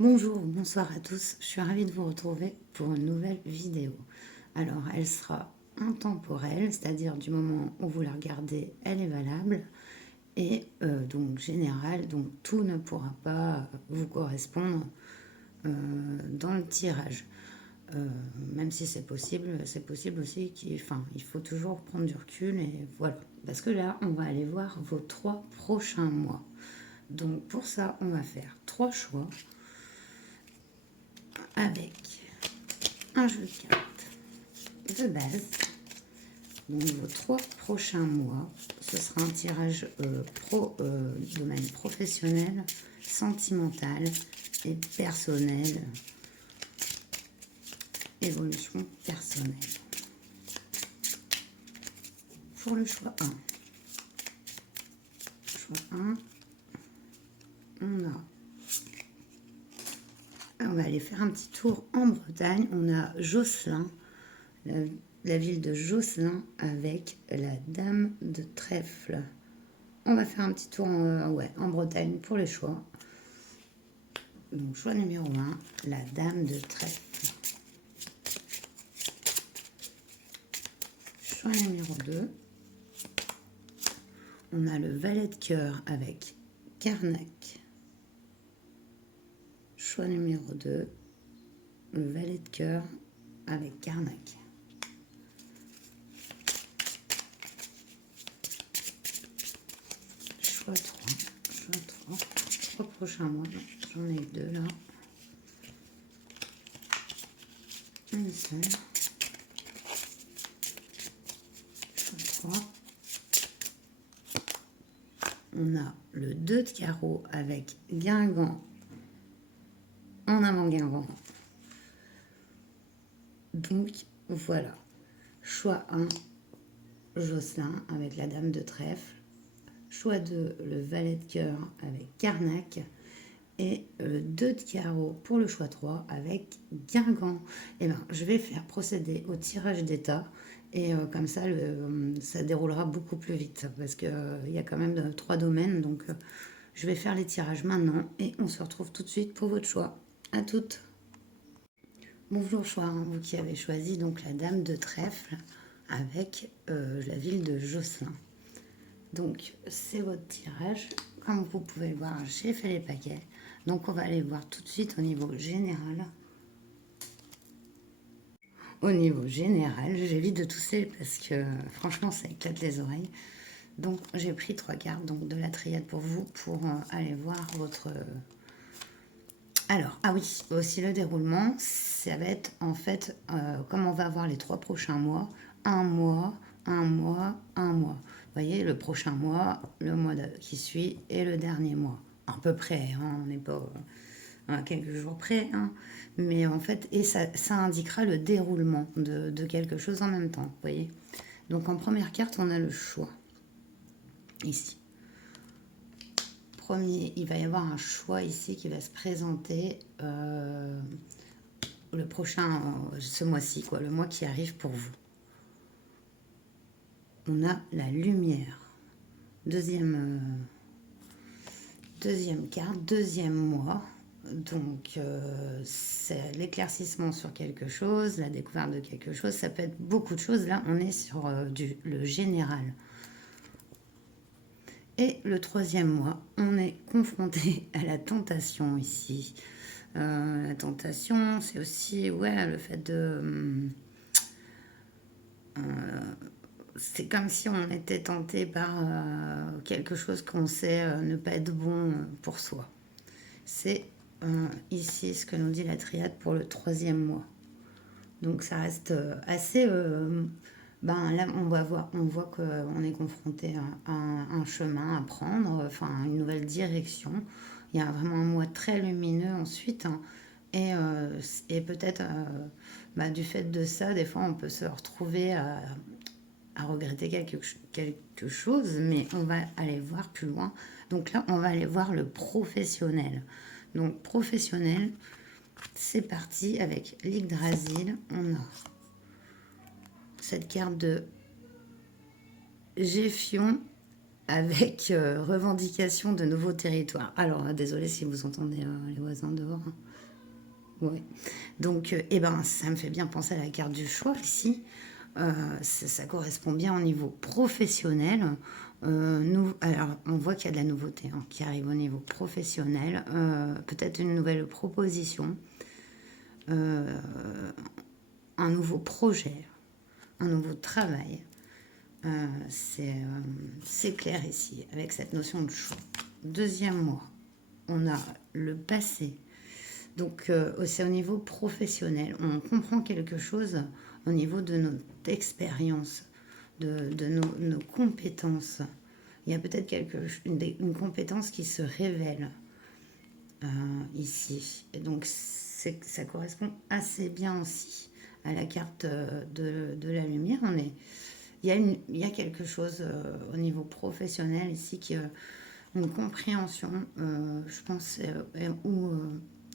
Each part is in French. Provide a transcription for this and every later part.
Bonjour, bonsoir à tous, je suis ravie de vous retrouver pour une nouvelle vidéo. Alors, elle sera intemporelle, c'est-à-dire du moment où vous la regardez, elle est valable, et donc générale, donc tout ne pourra pas vous correspondre dans le tirage. Même si c'est possible aussi il faut toujours prendre du recul et voilà. Parce que là, on va aller voir vos 3 prochains mois. Donc pour ça, on va faire 3 choix avec un jeu de cartes de base. Donc vos 3 prochains mois, ce sera un tirage domaine professionnel, sentimental et personnel, évolution personnelle. Pour le choix 1, on va aller faire un petit tour en Bretagne. On a Josselin, la ville de Josselin avec la dame de trèfle. On va faire un petit tour en Bretagne pour les choix. Donc choix numéro 1, la dame de trèfle. Choix numéro 2, on a le valet de cœur avec Carnac. Choix numéro 2, le valet de cœur avec Carnac. Choix 3, 3 prochains mois, j'en ai 2 là. Une seule. Choix 3. On a le 2 de carreau avec Guingamp en avant Guingamp. Donc voilà. Choix 1, Josselin avec la dame de trèfle. Choix 2, le valet de cœur avec Carnac. Et le 2 de carreau pour le choix 3 avec Guingamp. Et ben, je vais faire procéder au tirage d'état. Et comme ça, ça déroulera beaucoup plus vite. Parce qu'il y a quand même 3 domaines. Donc je vais faire les tirages maintenant. Et on se retrouve tout de suite pour votre choix. À toutes. Bonjour choix, vous qui avez choisi donc la dame de trèfle avec la ville de Josselin. Donc c'est votre tirage. Comme vous pouvez le voir, j'ai fait les paquets. Donc on va aller voir tout de suite au niveau général. Au niveau général, j'évite de tousser parce que franchement ça éclate les oreilles. Donc j'ai pris 3 cartes donc de la triade pour vous pour aller voir votre... Alors, ah oui, aussi le déroulement, ça va être en fait, comme on va voir les 3 prochains mois, un mois, un mois, un mois. Vous voyez, le prochain mois, le mois qui suit et le dernier mois. À peu près, hein, on n'est pas à quelques jours près, hein, mais en fait, et ça indiquera le déroulement de quelque chose en même temps, vous voyez. Donc en première carte, on a le choix, ici. Premier, il va y avoir un choix ici qui va se présenter le prochain, ce mois-ci, quoi, le mois qui arrive pour vous. On a la lumière. Deuxième carte, deuxième mois. Donc, c'est l'éclaircissement sur quelque chose, la découverte de quelque chose. Ça peut être beaucoup de choses. Là, on est sur le général. Et le troisième mois, on est confronté à la tentation ici. La tentation, c'est aussi le fait de... c'est comme si on était tenté par quelque chose qu'on sait ne pas être bon pour soi. C'est ici ce que nous dit la triade pour le troisième mois. Donc ça reste assez... là, on voit qu'on est confronté à un chemin à prendre, enfin une nouvelle direction. Il y a vraiment un mois très lumineux ensuite. Hein, et peut-être du fait de ça, des fois, on peut se retrouver à regretter quelque chose, mais on va aller voir plus loin. Donc là, on va aller voir le professionnel. Donc professionnel, c'est parti avec l'Yggdrasil. On a cette carte de Géphion avec revendication de nouveaux territoires. Alors, désolé si vous entendez les voisins dehors. Hein. Ouais. Donc, eh ben, ça me fait bien penser à la carte du choix ici. Ça correspond bien au niveau professionnel. Alors, on voit qu'il y a de la nouveauté hein, qui arrive au niveau professionnel. Peut-être une nouvelle proposition, un nouveau projet, un nouveau travail. C'est clair ici, avec cette notion de choix. Deuxième mois, on a le passé. Donc, c'est au niveau professionnel. On comprend quelque chose au niveau de notre expérience, de nos compétences. Il y a peut-être une compétence qui se révèle ici. Et donc, ça correspond assez bien aussi à la carte de la lumière. Il y a quelque chose au niveau professionnel ici qui une compréhension, je pense, ou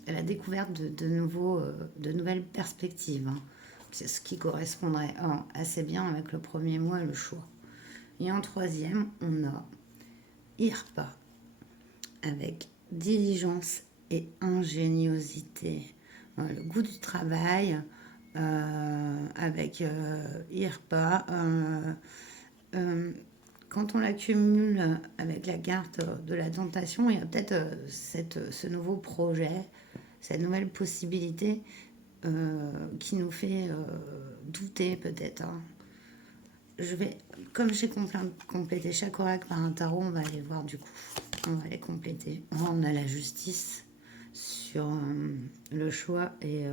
la découverte de nouvelles perspectives. Hein. C'est ce qui correspondrait assez bien avec le premier mot et le choix. Et en troisième, on a IRPA avec diligence et ingéniosité. Le goût du travail avec IRPA. Quand on l'accumule avec la carte de la tentation, il y a peut-être ce nouveau projet, cette nouvelle possibilité qui nous fait douter peut-être. Hein. Comme j'ai complété chaque oracle par un tarot, on va aller voir du coup. On va les compléter. On a la justice sur le choix et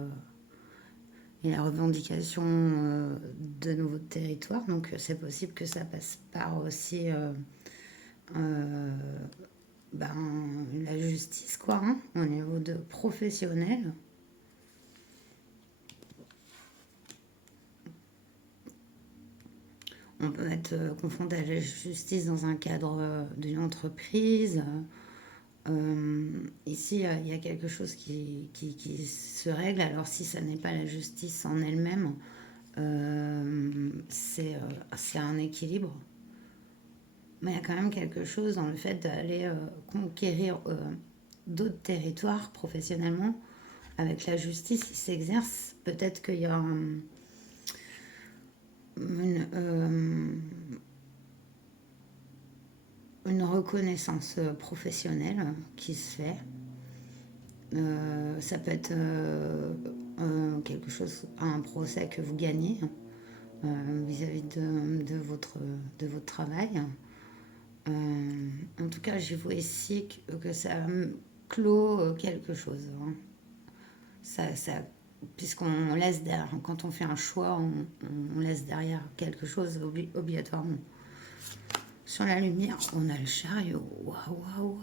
la revendication de nouveaux territoires. Donc c'est possible que ça passe par aussi la justice, quoi, hein, au niveau de professionnel. On peut être confronté à la justice dans un cadre d'une entreprise. Ici, il y a quelque chose qui se règle. Alors, si ça n'est pas la justice en elle-même, c'est un équilibre. Mais il y a quand même quelque chose dans le fait d'aller conquérir d'autres territoires professionnellement. Avec la justice qui s'exerce, peut-être qu'il y a une reconnaissance professionnelle qui se fait. Ça peut être quelque chose, un procès que vous gagnez vis-à-vis de votre travail. En tout cas, je vois ici que ça clôt quelque chose. Hein. Puisqu'on laisse derrière, quand on fait un choix, on laisse derrière quelque chose obligatoirement. Sur la lumière, on a le chariot. Waouh.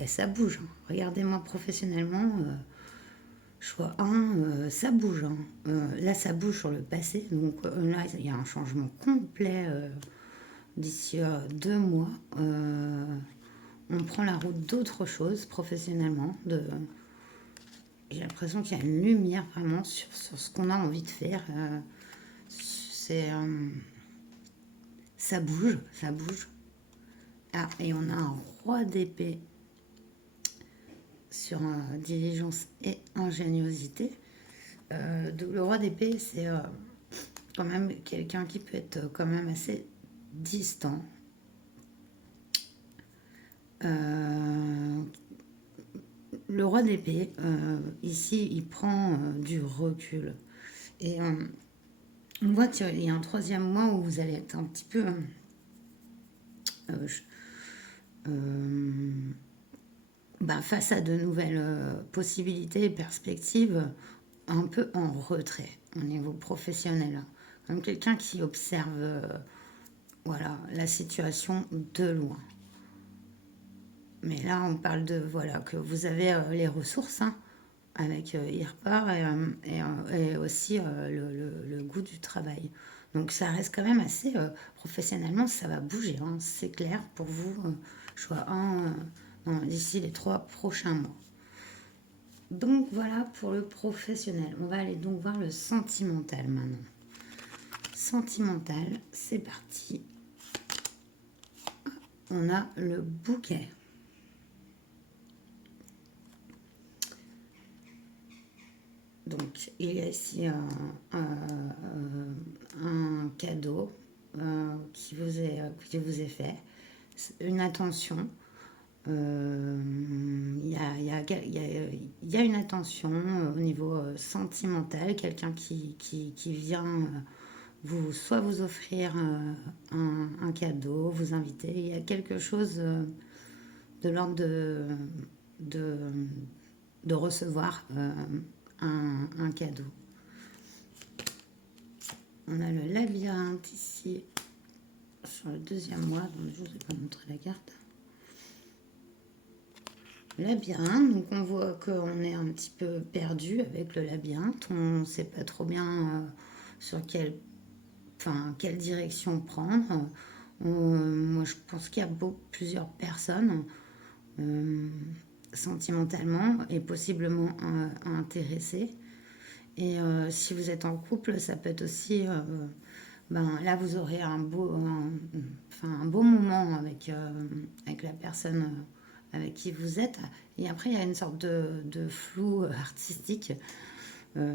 Et ça bouge. Hein. Regardez-moi professionnellement. Choix 1, ça bouge. Hein. Là, ça bouge sur le passé. Donc là, il y a un changement complet d'ici 2 mois. On prend la route d'autre chose professionnellement. J'ai l'impression qu'il y a une lumière vraiment sur ce qu'on a envie de faire. Ça bouge. Ah, et on a un roi d'épée sur diligence et ingéniosité. Le roi d'épée, c'est quand même quelqu'un qui peut être quand même assez distant. Le roi d'épée, ici, il prend du recul. Et on voit qu'il y a un troisième mois où vous allez être un petit peu... face à de nouvelles possibilités et perspectives, un peu en retrait au niveau professionnel. Comme quelqu'un qui observe la situation de loin. Mais là, on parle de que vous avez les ressources hein, avec IRPA et aussi le goût du travail. Donc ça reste quand même assez professionnellement, ça va bouger, hein, c'est clair pour vous. Choix 1 d'ici les 3 prochains mois. Donc voilà pour le professionnel. On va aller donc voir le sentimental maintenant. Sentimental, c'est parti. on a le bouquet. Donc, il y a ici un cadeau qui vous est fait, une attention. Il y a une attention au niveau sentimental, quelqu'un qui vient soit vous offrir un cadeau, vous inviter. Il y a quelque chose de l'ordre de, de recevoir un cadeau. On a le labyrinthe ici sur le deuxième mois, donc je ne vous ai pas montré la carte. Labyrinthe, donc on voit qu'on est un petit peu perdu avec le labyrinthe, on ne sait pas trop bien sur quelle direction prendre. Moi je pense qu'il y a plusieurs personnes sentimentalement et possiblement intéressées. Et si vous êtes en couple, ça peut être aussi... là, vous aurez un beau moment avec la personne avec qui vous êtes. Et après, il y a une sorte de flou artistique.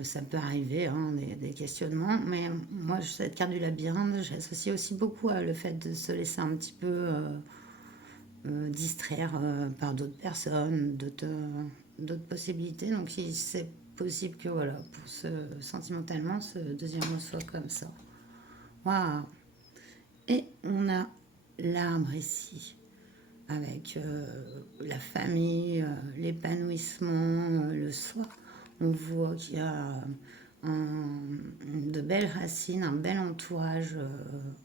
Ça peut arriver, hein, des questionnements. Mais moi, cette carte du labyrinthe, j'associe aussi beaucoup à le fait de se laisser un petit peu distraire par d'autres personnes, d'autres possibilités. Donc, c'est possible que, voilà, sentimentalement, ce deuxième mot soit comme ça. Waouh! Et on a l'arbre ici, avec la famille, l'épanouissement, le soi. On voit qu'il y a de belles racines, un bel entourage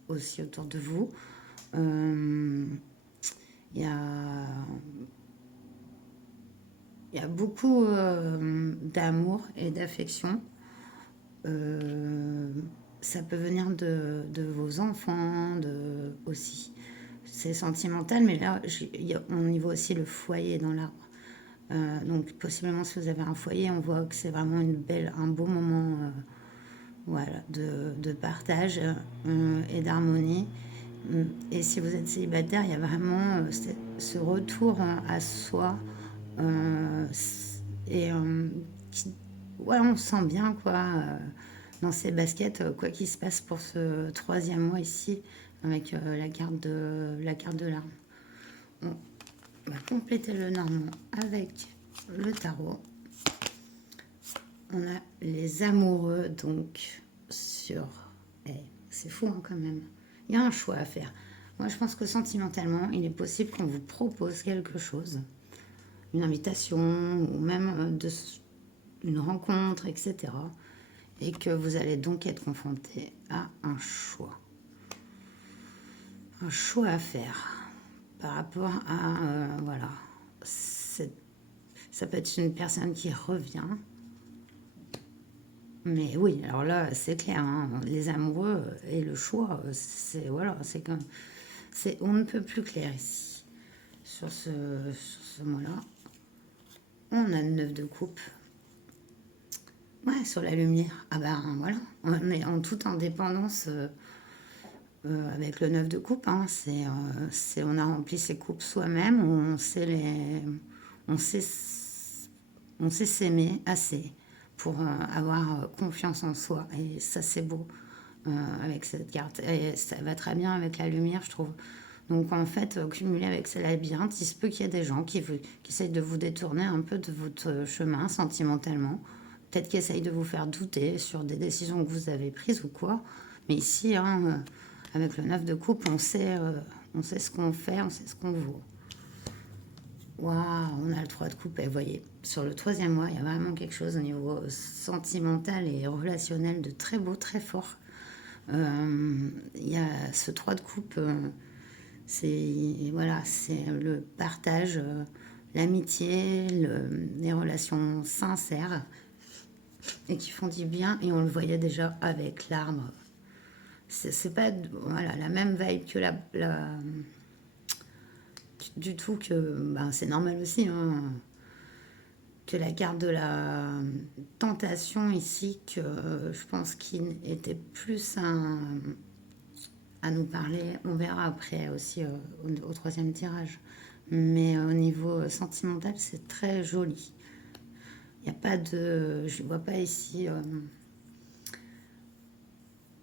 aussi autour de vous. Il y a beaucoup d'amour et d'affection. Ça peut venir de vos enfants aussi. C'est sentimental, mais là, on y voit aussi le foyer dans l'arbre. Donc, possiblement, si vous avez un foyer, on voit que c'est vraiment un beau moment voilà, de partage et d'harmonie. Et si vous êtes célibataire, il y a vraiment ce retour à soi. Et ouais, on se sent bien, quoi, dans ses baskets, quoi qu'il se passe pour ce troisième mois ici, avec la carte de l'arme. On va compléter le normand avec le tarot. On a les amoureux, donc, c'est fou, hein, quand même. Il y a un choix à faire. Moi, je pense que sentimentalement, il est possible qu'on vous propose quelque chose. Une invitation, ou même une rencontre, etc. Et que vous allez donc être confronté à un choix. Un choix à faire par rapport à... voilà. Ça peut être une personne qui revient. Mais oui, alors là, c'est clair, hein, les amoureux et le choix, on ne peut plus clair ici. Sur ce mot-là, on a le 9 de coupe. Ouais, sur la lumière. Ah ben voilà, on est en toute indépendance avec le 9 de coupe. Hein. On a rempli ses coupes soi-même, on sait s'aimer assez pour avoir confiance en soi. Et ça, c'est beau avec cette carte. Et ça va très bien avec la lumière, je trouve. Donc, en fait, cumulé avec ce labyrinthe, il se peut qu'il y ait des gens qui essayent de vous détourner un peu de votre chemin sentimentalement. Peut-être qu'ils essayent de vous faire douter sur des décisions que vous avez prises ou quoi. Mais ici, hein, avec le 9 de coupe, on sait ce qu'on fait, on sait ce qu'on vaut. Waouh, on a le 3 de coupe. Et vous voyez, sur le troisième mois, il y a vraiment quelque chose au niveau sentimental et relationnel de très beau, très fort. Il y a ce 3 de coupe, c'est le partage, l'amitié, les relations sincères et qui font du bien. Et on le voyait déjà avec l'arbre. C'est pas la même vibe que du tout que c'est normal aussi, hein, que la carte de la tentation ici, que je pense qu'il était plus à nous parler. On verra après aussi au troisième tirage. Mais au niveau sentimental, c'est très joli. Il n'y a pas de... Je ne vois pas ici...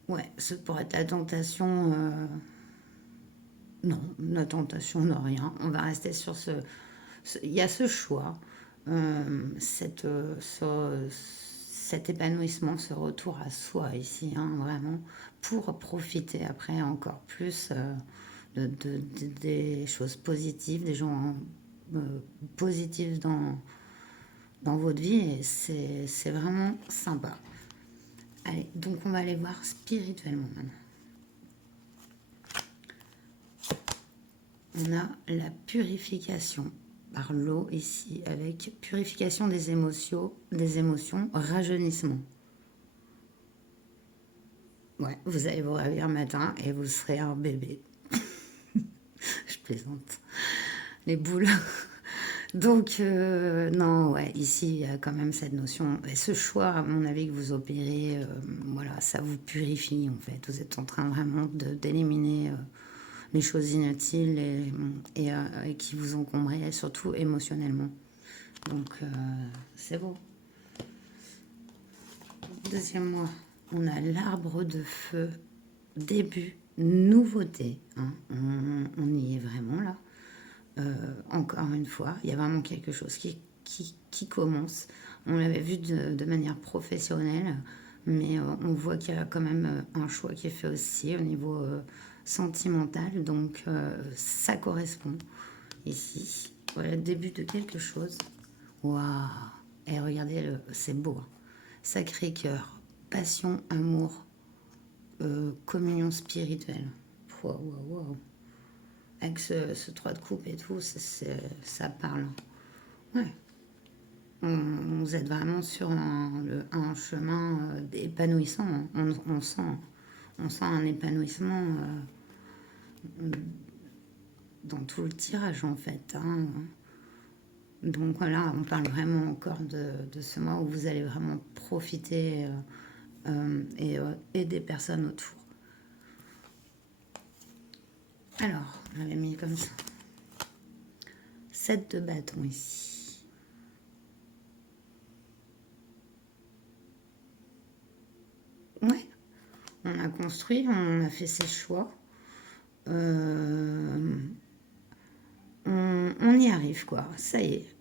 ouais, ce pourrait être la tentation... non, la tentation, non, rien. On va rester sur il y a ce choix, cet épanouissement, ce retour à soi ici, hein, vraiment, pour profiter après encore plus des choses positives, des gens positifs dans votre vie, et c'est vraiment sympa. Allez, donc on va aller voir spirituellement maintenant. On a la purification par l'eau ici, avec purification des émotions, rajeunissement. Ouais, vous allez vous réveiller un matin et vous serez un bébé. Je plaisante. Les boules. Donc, non, ouais, ici, il y a quand même cette notion. Et ce choix, à mon avis, que vous opérez, voilà, ça vous purifie, en fait. Vous êtes en train vraiment d'éliminer les choses inutiles et qui vous encombraient, surtout émotionnellement. Donc, c'est beau. Deuxième mois, on a l'arbre de feu, début, nouveauté. Hein. On y est vraiment là. Encore une fois, il y a vraiment quelque chose qui commence. On l'avait vu de manière professionnelle, mais on voit qu'il y a quand même un choix qui est fait aussi au niveau sentimental. Donc, ça correspond ici. Voilà, début de quelque chose. Waouh! Et regardez, c'est beau. Hein. Sacré-Cœur, passion, amour, communion spirituelle. Waouh, waouh, waouh. Avec ce 3 de coupe et tout, ça parle. Ouais. Vous êtes vraiment sur un chemin épanouissant. Hein. On sent un épanouissement dans tout le tirage en fait. Hein. Donc voilà, on parle vraiment encore de ce mois où vous allez vraiment profiter et des personnes autour. Alors, on l'avait mis comme ça. 7 de bâton ici. Ouais, on a construit, on a fait ses choix. On y arrive, quoi. Ça y est.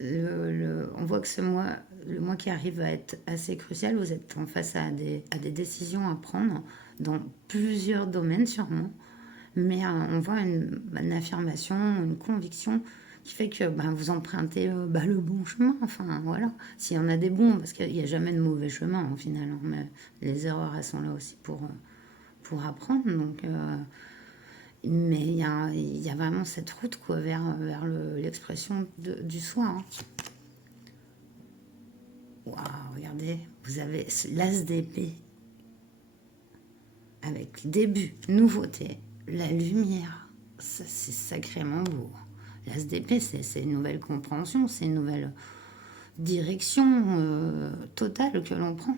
On voit que le mois qui arrive va être assez crucial. Vous êtes en face à des décisions à prendre dans plusieurs domaines, sûrement. Mais on voit une affirmation, une conviction qui fait que vous empruntez le bon chemin. Enfin, voilà. S'il y en a des bons, parce qu'il n'y a jamais de mauvais chemin, au final. Hein, mais les erreurs, elles sont là aussi pour apprendre. Donc... mais il y a vraiment cette route quoi, vers l'expression du soi. Hein. Waouh, regardez, vous avez l'as d'épée avec début, nouveauté, la lumière. C'est sacrément beau. L'as d'épée, c'est une nouvelle compréhension, c'est une nouvelle direction totale que l'on prend.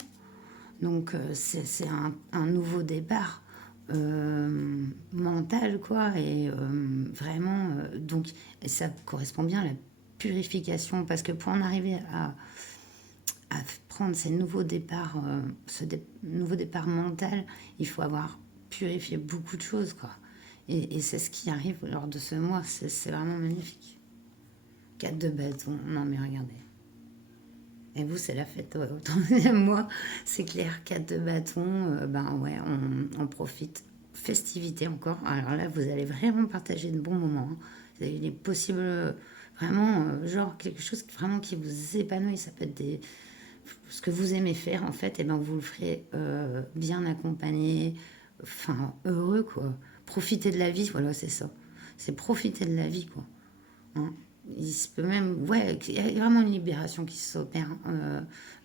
Donc c'est un nouveau départ. Mental quoi et vraiment donc et ça correspond bien à la purification parce que pour en arriver à prendre ces nouveaux départs nouveau départ mental, il faut avoir purifié beaucoup de choses quoi et c'est ce qui arrive lors de ce mois. C'est vraiment magnifique. 4 de bâton, non mais regardez. Et vous, c'est la fête, ouais, autant moi, c'est clair, 4 de bâton, ouais, on profite. Festivité encore. Alors là, vous allez vraiment partager de bons moments. Hein. Il est possible, vraiment, genre quelque chose vraiment qui vous épanouit. Ça peut être ce que vous aimez faire, en fait, et vous le ferez bien accompagné, enfin, heureux, quoi. Profiter de la vie, voilà, c'est ça. C'est profiter de la vie, quoi. Hein. Il se peut même, ouais, il y a vraiment une libération qui s'opère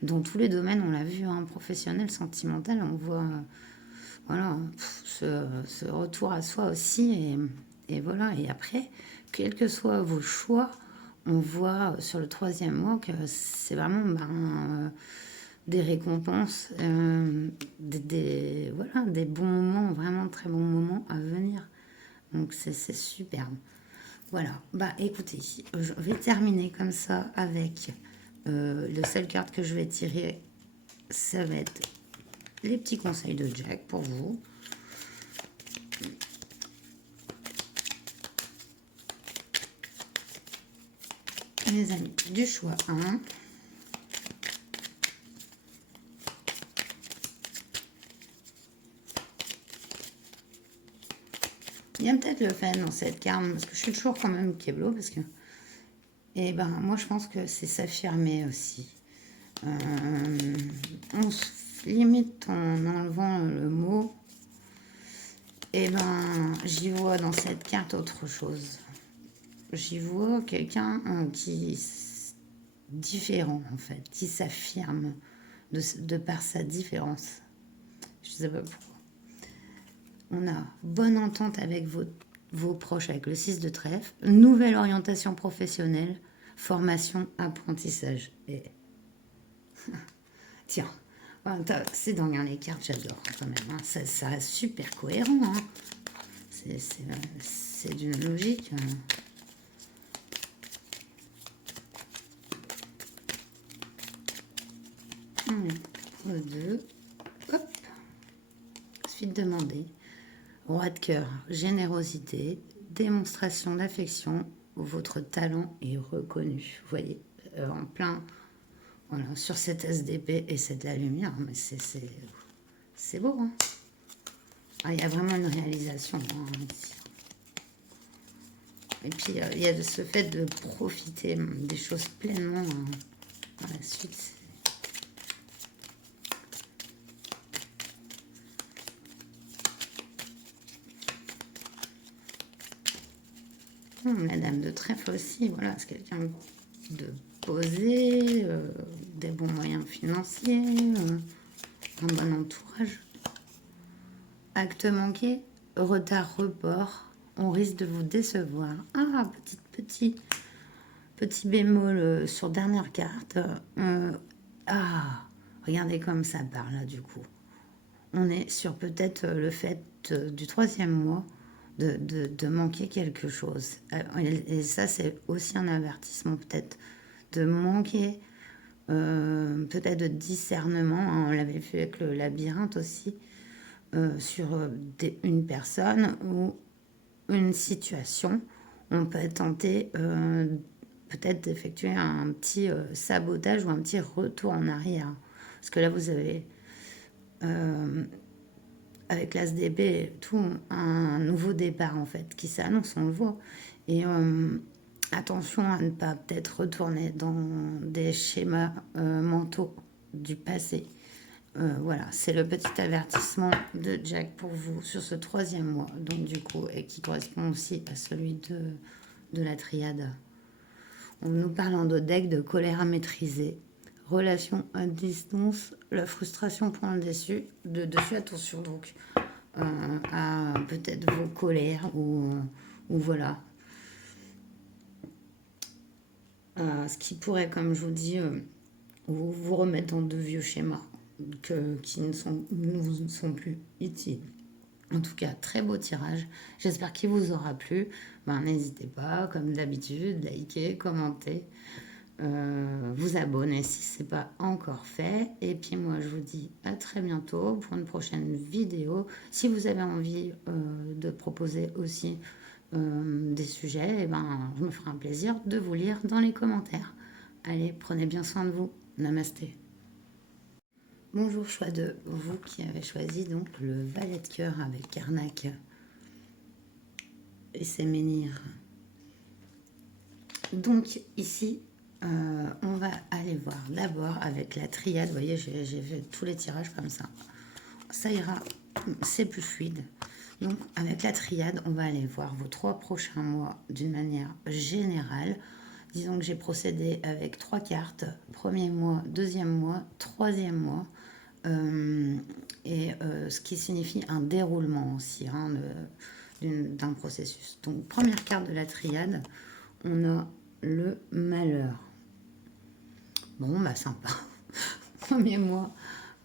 dans tous les domaines. On l'a vu, hein, professionnel, sentimental, on voit, voilà, ce retour à soi aussi, et voilà. Et après, quels que soient vos choix, on voit sur le troisième mois que c'est vraiment des récompenses, voilà, des bons moments, vraiment très bons moments à venir. Donc c'est superbe. Voilà, bah écoutez, je vais terminer comme ça avec le seul carte que je vais tirer, ça va être les petits conseils de Jack pour vous. Les amis, du choix 1. Il y a peut-être le fait dans cette carte, parce que je suis toujours quand même Keblo, parce que... Et ben, moi, je pense que c'est s'affirmer aussi. On se limite en enlevant le mot. Et ben, j'y vois dans cette carte autre chose. J'y vois quelqu'un qui est différent, en fait, qui s'affirme de par sa différence. Je sais pas pourquoi. On a bonne entente avec vos proches, avec le 6 de trèfle, nouvelle orientation professionnelle, formation, apprentissage. Et tiens, c'est dans les cartes, j'adore quand même. Hein. Ça reste super cohérent. Hein. C'est d'une logique. Le 2. Hop. Suite demandée. Roi de cœur, générosité, démonstration d'affection, votre talent est reconnu. Vous voyez, en plein, voilà, sur cette SDP et c'est de la lumière, mais c'est beau. Hein. Ah, il y a vraiment une réalisation. Hein, ici. Et puis, il y a ce fait de profiter des choses pleinement. Hein. Par la suite, la dame de trèfle aussi, voilà, c'est quelqu'un de posé, des bons moyens financiers, un bon entourage. Acte manqué, retard, report, on risque de vous décevoir. Ah, petit bémol sur dernière carte. Regardez comme ça part là du coup. On est sur peut-être le fait du 3e mois de manquer quelque chose. Et ça, c'est aussi un avertissement peut-être de manquer peut-être de discernement. Hein, on l'avait fait avec le labyrinthe aussi, sur une personne ou une situation. On peut être tenté peut-être d'effectuer un petit sabotage ou un petit retour en arrière. Parce que là, vous avez... avec l'ASDB, tout un nouveau départ en fait qui s'annonce, on le voit. Et attention à ne pas peut-être retourner dans des schémas mentaux du passé. Voilà, c'est le petit avertissement de Jack pour vous sur ce 3e mois, donc du coup, et qui correspond aussi à celui de la triade. En nous parlant de deck de colère à maîtriser, relation à distance, la frustration prend le dessus, attention donc à peut-être vos colères ou voilà. Ce qui pourrait, comme je vous dis, vous remettre dans de vieux schémas qui ne vous sont plus utiles. En tout cas, très beau tirage. J'espère qu'il vous aura plu. N'hésitez pas, comme d'habitude, liker, commenter, vous abonner si ce n'est pas encore fait. Et puis moi, je vous dis à très bientôt pour une prochaine vidéo. Si vous avez envie de proposer aussi des sujets, je me ferai un plaisir de vous lire dans les commentaires. Allez, prenez bien soin de vous. Namasté. Bonjour, choix de vous qui avez choisi donc le valet de cœur avec Karnak et ses menhirs. Donc ici, on va aller voir d'abord avec la triade. Vous voyez, j'ai fait tous les tirages comme ça. Ça ira, c'est plus fluide. Donc avec la triade, on va aller voir vos 3 prochains mois d'une manière générale. Disons que j'ai procédé avec 3 cartes. 1er mois, 2e mois, 3e mois. Ce qui signifie un déroulement aussi hein, d'un processus. Donc première carte de la triade, on a le malheur. Bon, sympa. premier mois.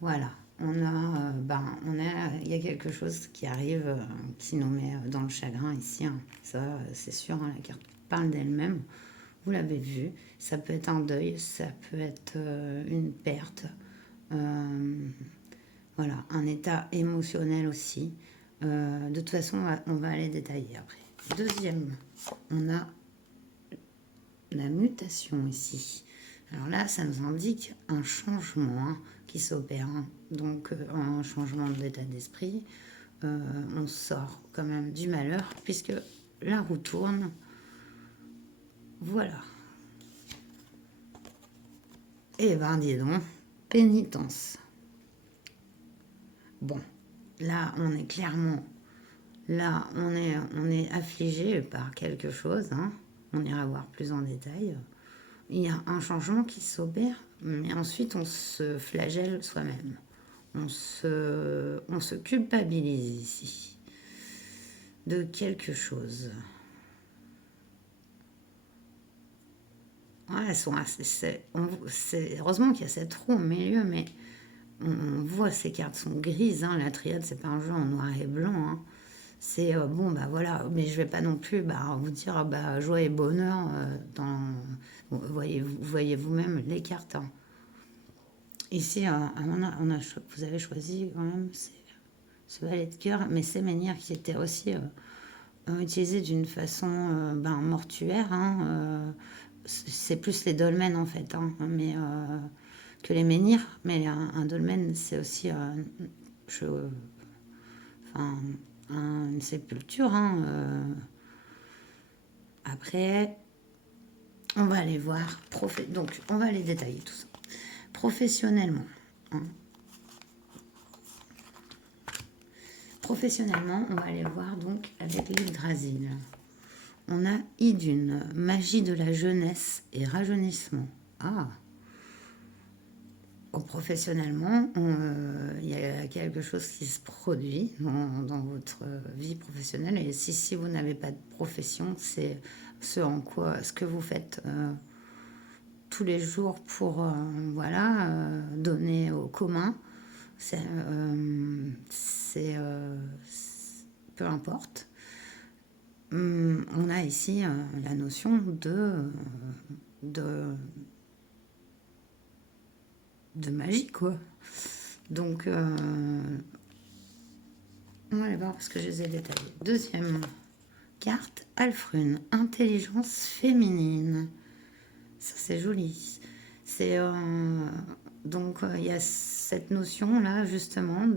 Voilà. Il y a quelque chose qui arrive, qui nous met dans le chagrin ici, hein. Ça, c'est sûr, hein, la carte parle d'elle-même. Vous l'avez vu. Ça peut être un deuil, ça peut être une perte. Euh, voilà, un état émotionnel aussi. De toute façon, on va aller détailler après. Deuxième, on a la mutation ici. Alors là, ça nous indique un changement, hein, qui s'opère, hein. Donc, un changement d'état d'esprit. On sort quand même du malheur, puisque la roue tourne. Voilà. Et ben, dis donc, pénitence. Bon, là, on est clairement... Là, on est affligé par quelque chose, hein. On ira voir plus en détail. Il y a un changement qui s'opère, mais ensuite on se flagelle soi-même. On se culpabilise ici de quelque chose. Ouais, elles sont heureusement qu'il y a cette roue au milieu, mais on voit ces cartes sont grises, hein. La triade, c'est pas un jeu en noir et blanc, hein. C'est bon, bah voilà, mais je vais pas non plus vous dire joie et bonheur vous voyez vous-même les cartes, hein. Ici, vous avez choisi quand même ce valet de cœur, mais ces manières qui étaient aussi utilisées d'une façon mortuaire, hein. C'est plus les dolmens en fait, hein, mais que les menhirs. Mais un dolmen, c'est aussi enfin, une sépulture, hein. Après, on va aller voir. Donc, on va aller détailler tout ça. Professionnellement, hein. Professionnellement, on va aller voir donc avec l'Yggdrasil. On a Idune, magie de la jeunesse et rajeunissement. Ah. Professionnellement, il y a quelque chose qui se produit dans votre vie professionnelle. Et si vous n'avez pas de profession, c'est ce que vous faites tous les jours pour donner au commun. Peu importe. On a ici la notion de magie, quoi. Donc, on va aller voir parce que je les ai détaillés. Deuxième carte, Alfrune, intelligence féminine. Ça, c'est joli. C'est donc il y a cette notion là justement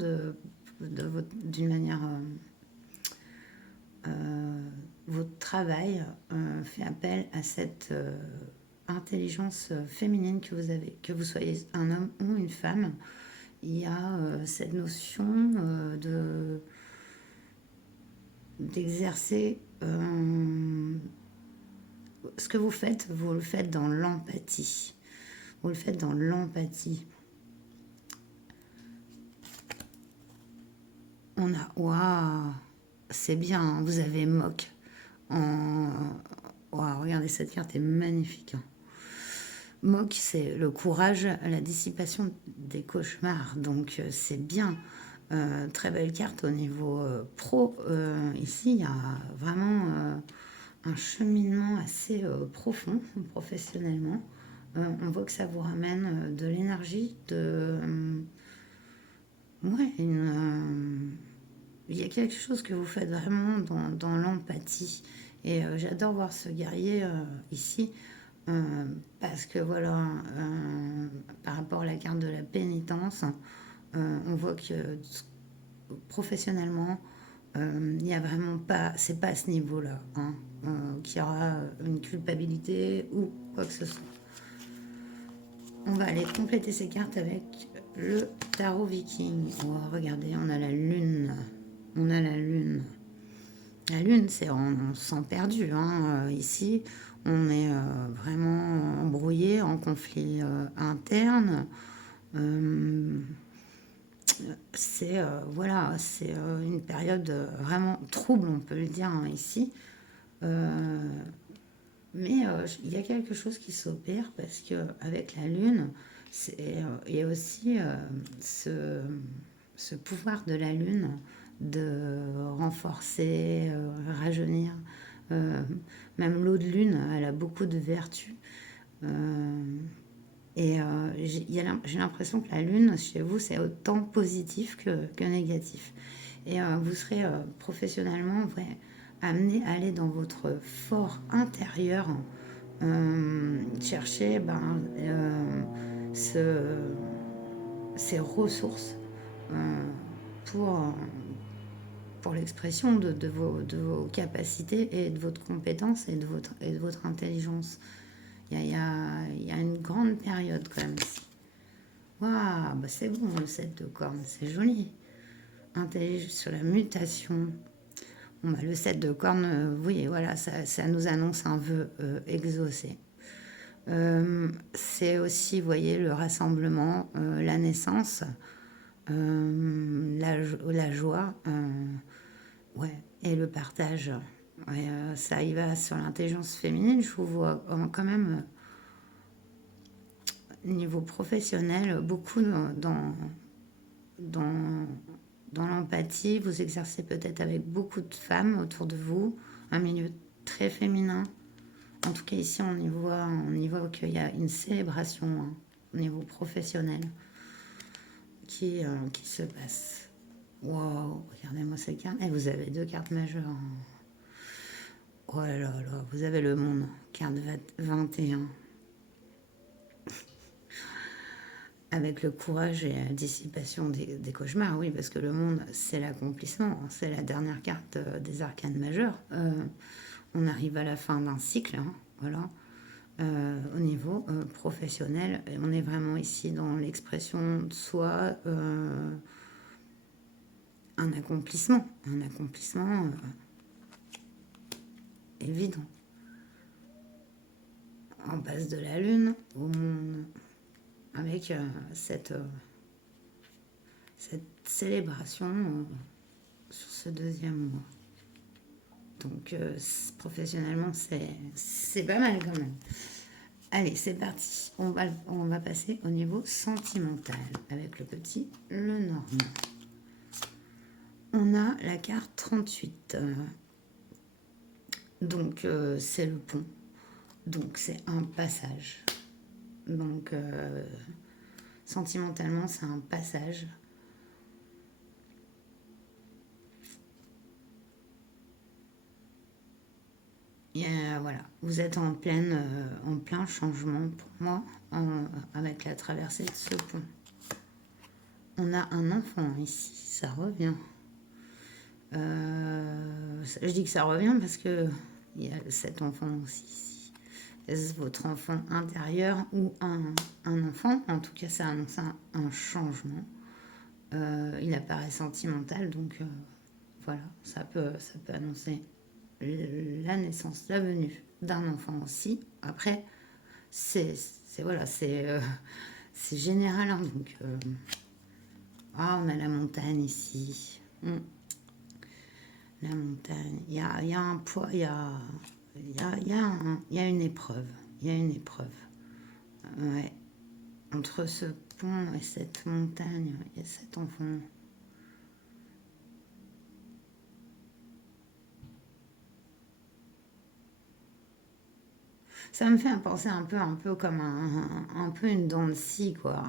d'une manière votre travail fait appel à cette intelligence féminine que vous avez, que vous soyez un homme ou une femme. Il y a cette notion d'exercer ce que vous le faites dans l'empathie. Vous le faites dans l'empathie. On a... Waouh, c'est bien, hein, vous avez moque. Waouh, regardez, cette carte est magnifique, hein. Moque, c'est le courage, la dissipation des cauchemars. Donc, c'est bien. Très belle carte au niveau pro. Ici, il y a vraiment un cheminement assez profond professionnellement. On voit que ça vous ramène de l'énergie, ouais, il y a quelque chose que vous faites vraiment dans l'empathie. Et j'adore voir ce guerrier ici. Parce que voilà, par rapport à la carte de la pénitence, on voit que professionnellement, il n'y a vraiment pas, c'est pas à ce niveau-là, hein, qu'il y aura une culpabilité ou quoi que ce soit. On va aller compléter ces cartes avec le tarot viking. Oh, regardez, on a la lune. On a la lune. La lune, c'est on se sent perdu, hein. Ici, on est vraiment embrouillé, en conflit interne. C'est voilà, c'est une période vraiment trouble, on peut le dire, hein, ici. Mais il y a quelque chose qui s'opère parce que avec la lune, Il y a aussi ce pouvoir de la lune de renforcer, rajeunir. Euh, Même l'eau de lune, elle a beaucoup de vertus. Et j'ai l'impression que la lune, chez vous, c'est autant positif que négatif. Et vous serez professionnellement amené à aller dans votre fort intérieur, chercher ce, ces ressources euh, pour, pour l'expression de vos capacités et de votre compétence et de votre intelligence. Il y a une grande période quand même. Waouh, bah c'est bon le 7 de cornes, c'est joli. Intelligence sur la mutation. Bon, bah, le 7 de cornes, oui, voilà, ça nous annonce un vœu exaucé. C'est aussi, vous voyez, le rassemblement, la naissance, la joie, ouais, et le partage. Ouais, ça y va sur l'intelligence féminine. Je vous vois quand même, niveau professionnel, beaucoup dans, dans l'empathie. Vous exercez peut-être avec beaucoup de femmes autour de vous, un milieu très féminin. En tout cas, ici, on y voit qu'il y a une célébration, hein, au niveau professionnel qui se passe. Wow, regardez-moi ces cartes. Et vous avez deux cartes majeures, hein. Oh là là là, vous avez le monde, carte 21. Avec le courage et la dissipation des cauchemars, oui, parce que le monde, c'est l'accomplissement, hein, c'est la dernière carte des arcanes majeurs. On arrive à la fin d'un cycle, hein, voilà. Au niveau professionnel, on est vraiment ici dans l'expression de soi, un accomplissement évident. On passe de la lune au monde avec cette célébration sur ce deuxième mois. Donc professionnellement, c'est pas mal quand même. Allez, c'est parti. On va passer au niveau sentimental avec le petit Lenormand. On a la carte 38. Donc c'est le pont. Donc c'est un passage. Donc sentimentalement, c'est un passage. Voilà, vous êtes en plein changement pour moi avec la traversée de ce pont. On a un enfant ici, ça revient. Je dis que ça revient parce que il y a cet enfant aussi ici. Est-ce votre enfant intérieur ou un enfant? En tout cas, ça annonce un changement. Il apparaît sentimental, donc voilà, ça peut annoncer la naissance, la venue d'un enfant aussi. Après, c'est général, hein, donc on a la montagne ici. La montagne, il y a un poids, il y a une épreuve, ouais. Entre ce pont et cette montagne, il y a cet enfant. Ça me fait penser un peu comme un peu une dent de scie, quoi.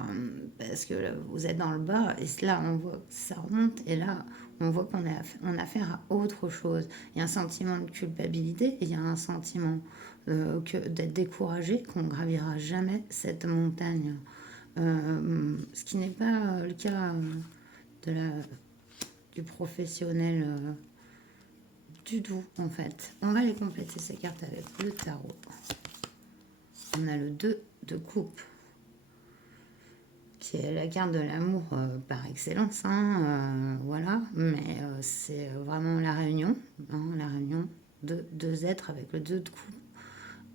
Parce que là, vous êtes dans le bas, et là, on voit que ça remonte, et là, on voit qu'on a affaire à autre chose. Il y a un sentiment de culpabilité, et il y a un sentiment d'être découragé, qu'on ne gravira jamais cette montagne. Ce qui n'est pas le cas de du professionnel du tout, en fait. On va les compléter, ces cartes, avec le tarot. On a le 2 de coupe, qui est la carte de l'amour par excellence, hein, voilà, mais c'est vraiment la réunion de deux êtres avec le 2 de coupe.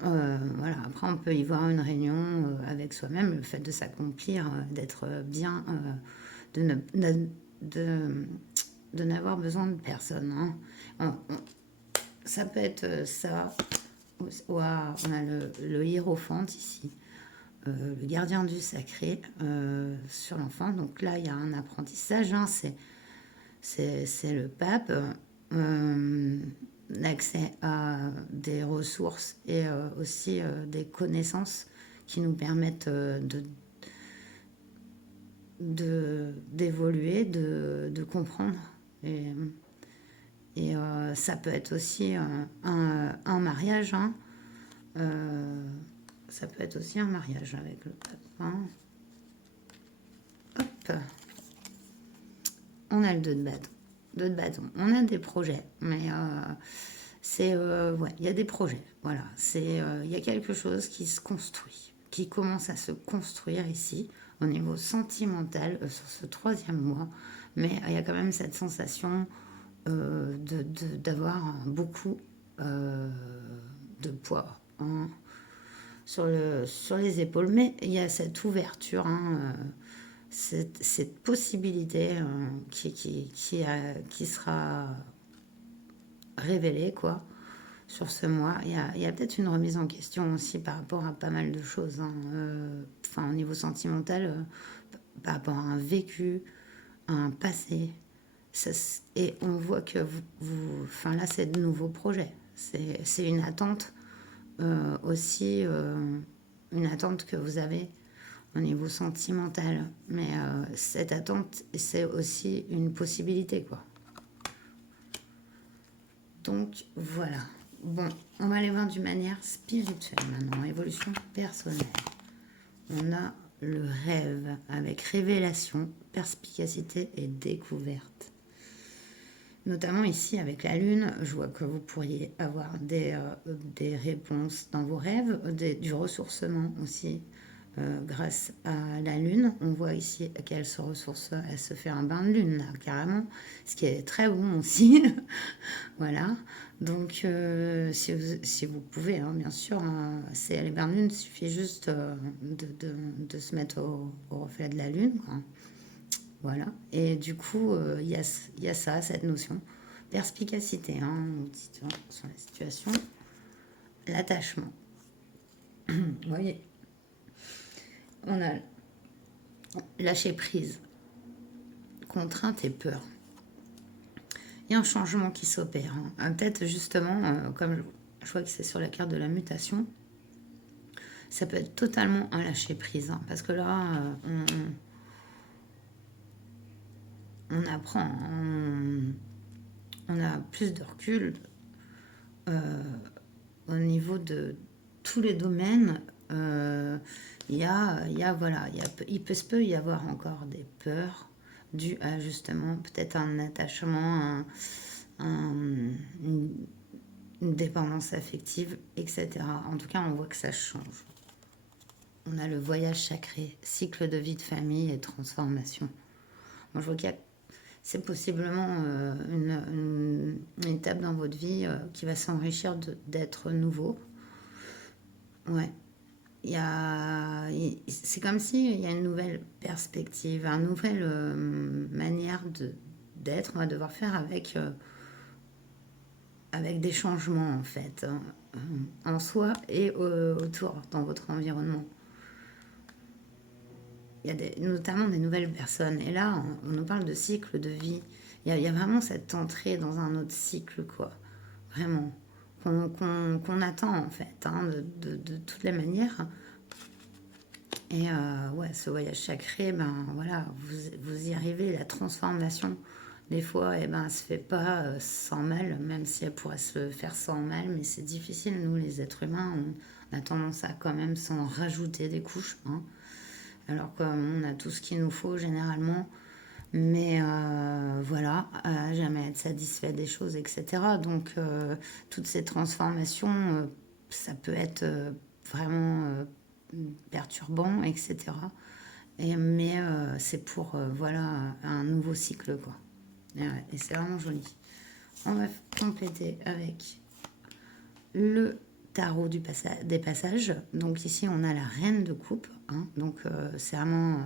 Voilà, après on peut y voir une réunion avec soi-même, le fait de s'accomplir, d'être bien, de n'avoir besoin de personne, hein. Ça peut être ça. Wow, on a le hiérophante ici. le gardien du sacré sur l'enfant. Donc là, il y a un apprentissage, hein, c'est le pape, l'accès à des ressources et aussi des connaissances qui nous permettent d'évoluer, de comprendre. Et ça peut être aussi un mariage, hein. Ça peut être aussi un mariage avec le pape, hein. Hop, on a le 2 de bâton. 2 de bâton. On a des projets, mais c'est ouais, il y a des projets. Voilà, c'est il y a quelque chose qui se construit, qui commence à se construire ici au niveau sentimental sur ce 3e mois. Mais il y a quand même cette sensation d'avoir beaucoup de poids, hein, sur les épaules. Mais il y a cette ouverture, hein, cette possibilité qui sera révélée, quoi, sur ce mois. Il y a peut-être une remise en question aussi par rapport à pas mal de choses, hein, au niveau sentimental, par rapport à un vécu, à un passé. Et on voit que là, c'est de nouveaux projets. C'est une attente aussi, une attente que vous avez au niveau sentimental. Mais cette attente, c'est aussi une possibilité, quoi. Donc, voilà. Bon, on va aller voir d'une manière spirituelle maintenant, évolution personnelle. On a le rêve avec révélation, perspicacité et découverte. Notamment ici avec la lune, je vois que vous pourriez avoir des réponses dans vos rêves, du ressourcement aussi grâce à la lune. On voit ici qu'elle se ressource, elle se fait un bain de lune là, carrément, ce qui est très bon aussi. Voilà, donc si vous pouvez, hein, bien sûr, hein, c'est les bains de lune, il suffit juste de se mettre au reflet de la lune, quoi. Voilà. Et du coup, il y a ça, cette notion. Perspicacité, hein, sur la situation. L'attachement. Vous voyez, on a lâcher prise, contrainte et peur. Il y a un changement qui s'opère, hein. Peut-être justement, comme je vois que c'est sur la carte de la mutation, ça peut être totalement un lâcher prise, hein, parce que là, on apprend, on a plus de recul au niveau de tous les domaines. Il peut y avoir encore des peurs dues à justement peut-être un attachement, une dépendance affective, etc. En tout cas, on voit que ça change. On a le voyage sacré, cycle de vie de famille et transformation. Moi, je vois qu'il y a c'est possiblement une étape dans votre vie qui va s'enrichir d'être nouveau. Ouais. C'est comme s'il y a une nouvelle perspective, une nouvelle manière d'être. On va devoir faire avec des changements, en fait, hein, en soi et autour, dans votre environnement. Il y a notamment des nouvelles personnes. Et là, on nous parle de cycle de vie. Il y a vraiment cette entrée dans un autre cycle, quoi. Vraiment. Qu'on attend, en fait, hein, de toutes les manières. Et ouais, ce voyage sacré, ben voilà, vous y arrivez, la transformation. Des fois, eh ben, elle se fait pas sans mal, même si elle pourrait se faire sans mal, mais c'est difficile. Nous, les êtres humains, on a tendance à quand même s'en rajouter des couches, hein. Alors qu'on a tout ce qu'il nous faut généralement, mais voilà, jamais être satisfait des choses, etc. Donc toutes ces transformations, ça peut être vraiment perturbant, etc. Mais c'est pour voilà un nouveau cycle, quoi. Et c'est vraiment joli. On va compléter avec le tarot des passages. Donc ici, on a la reine de coupe, hein. Donc c'est vraiment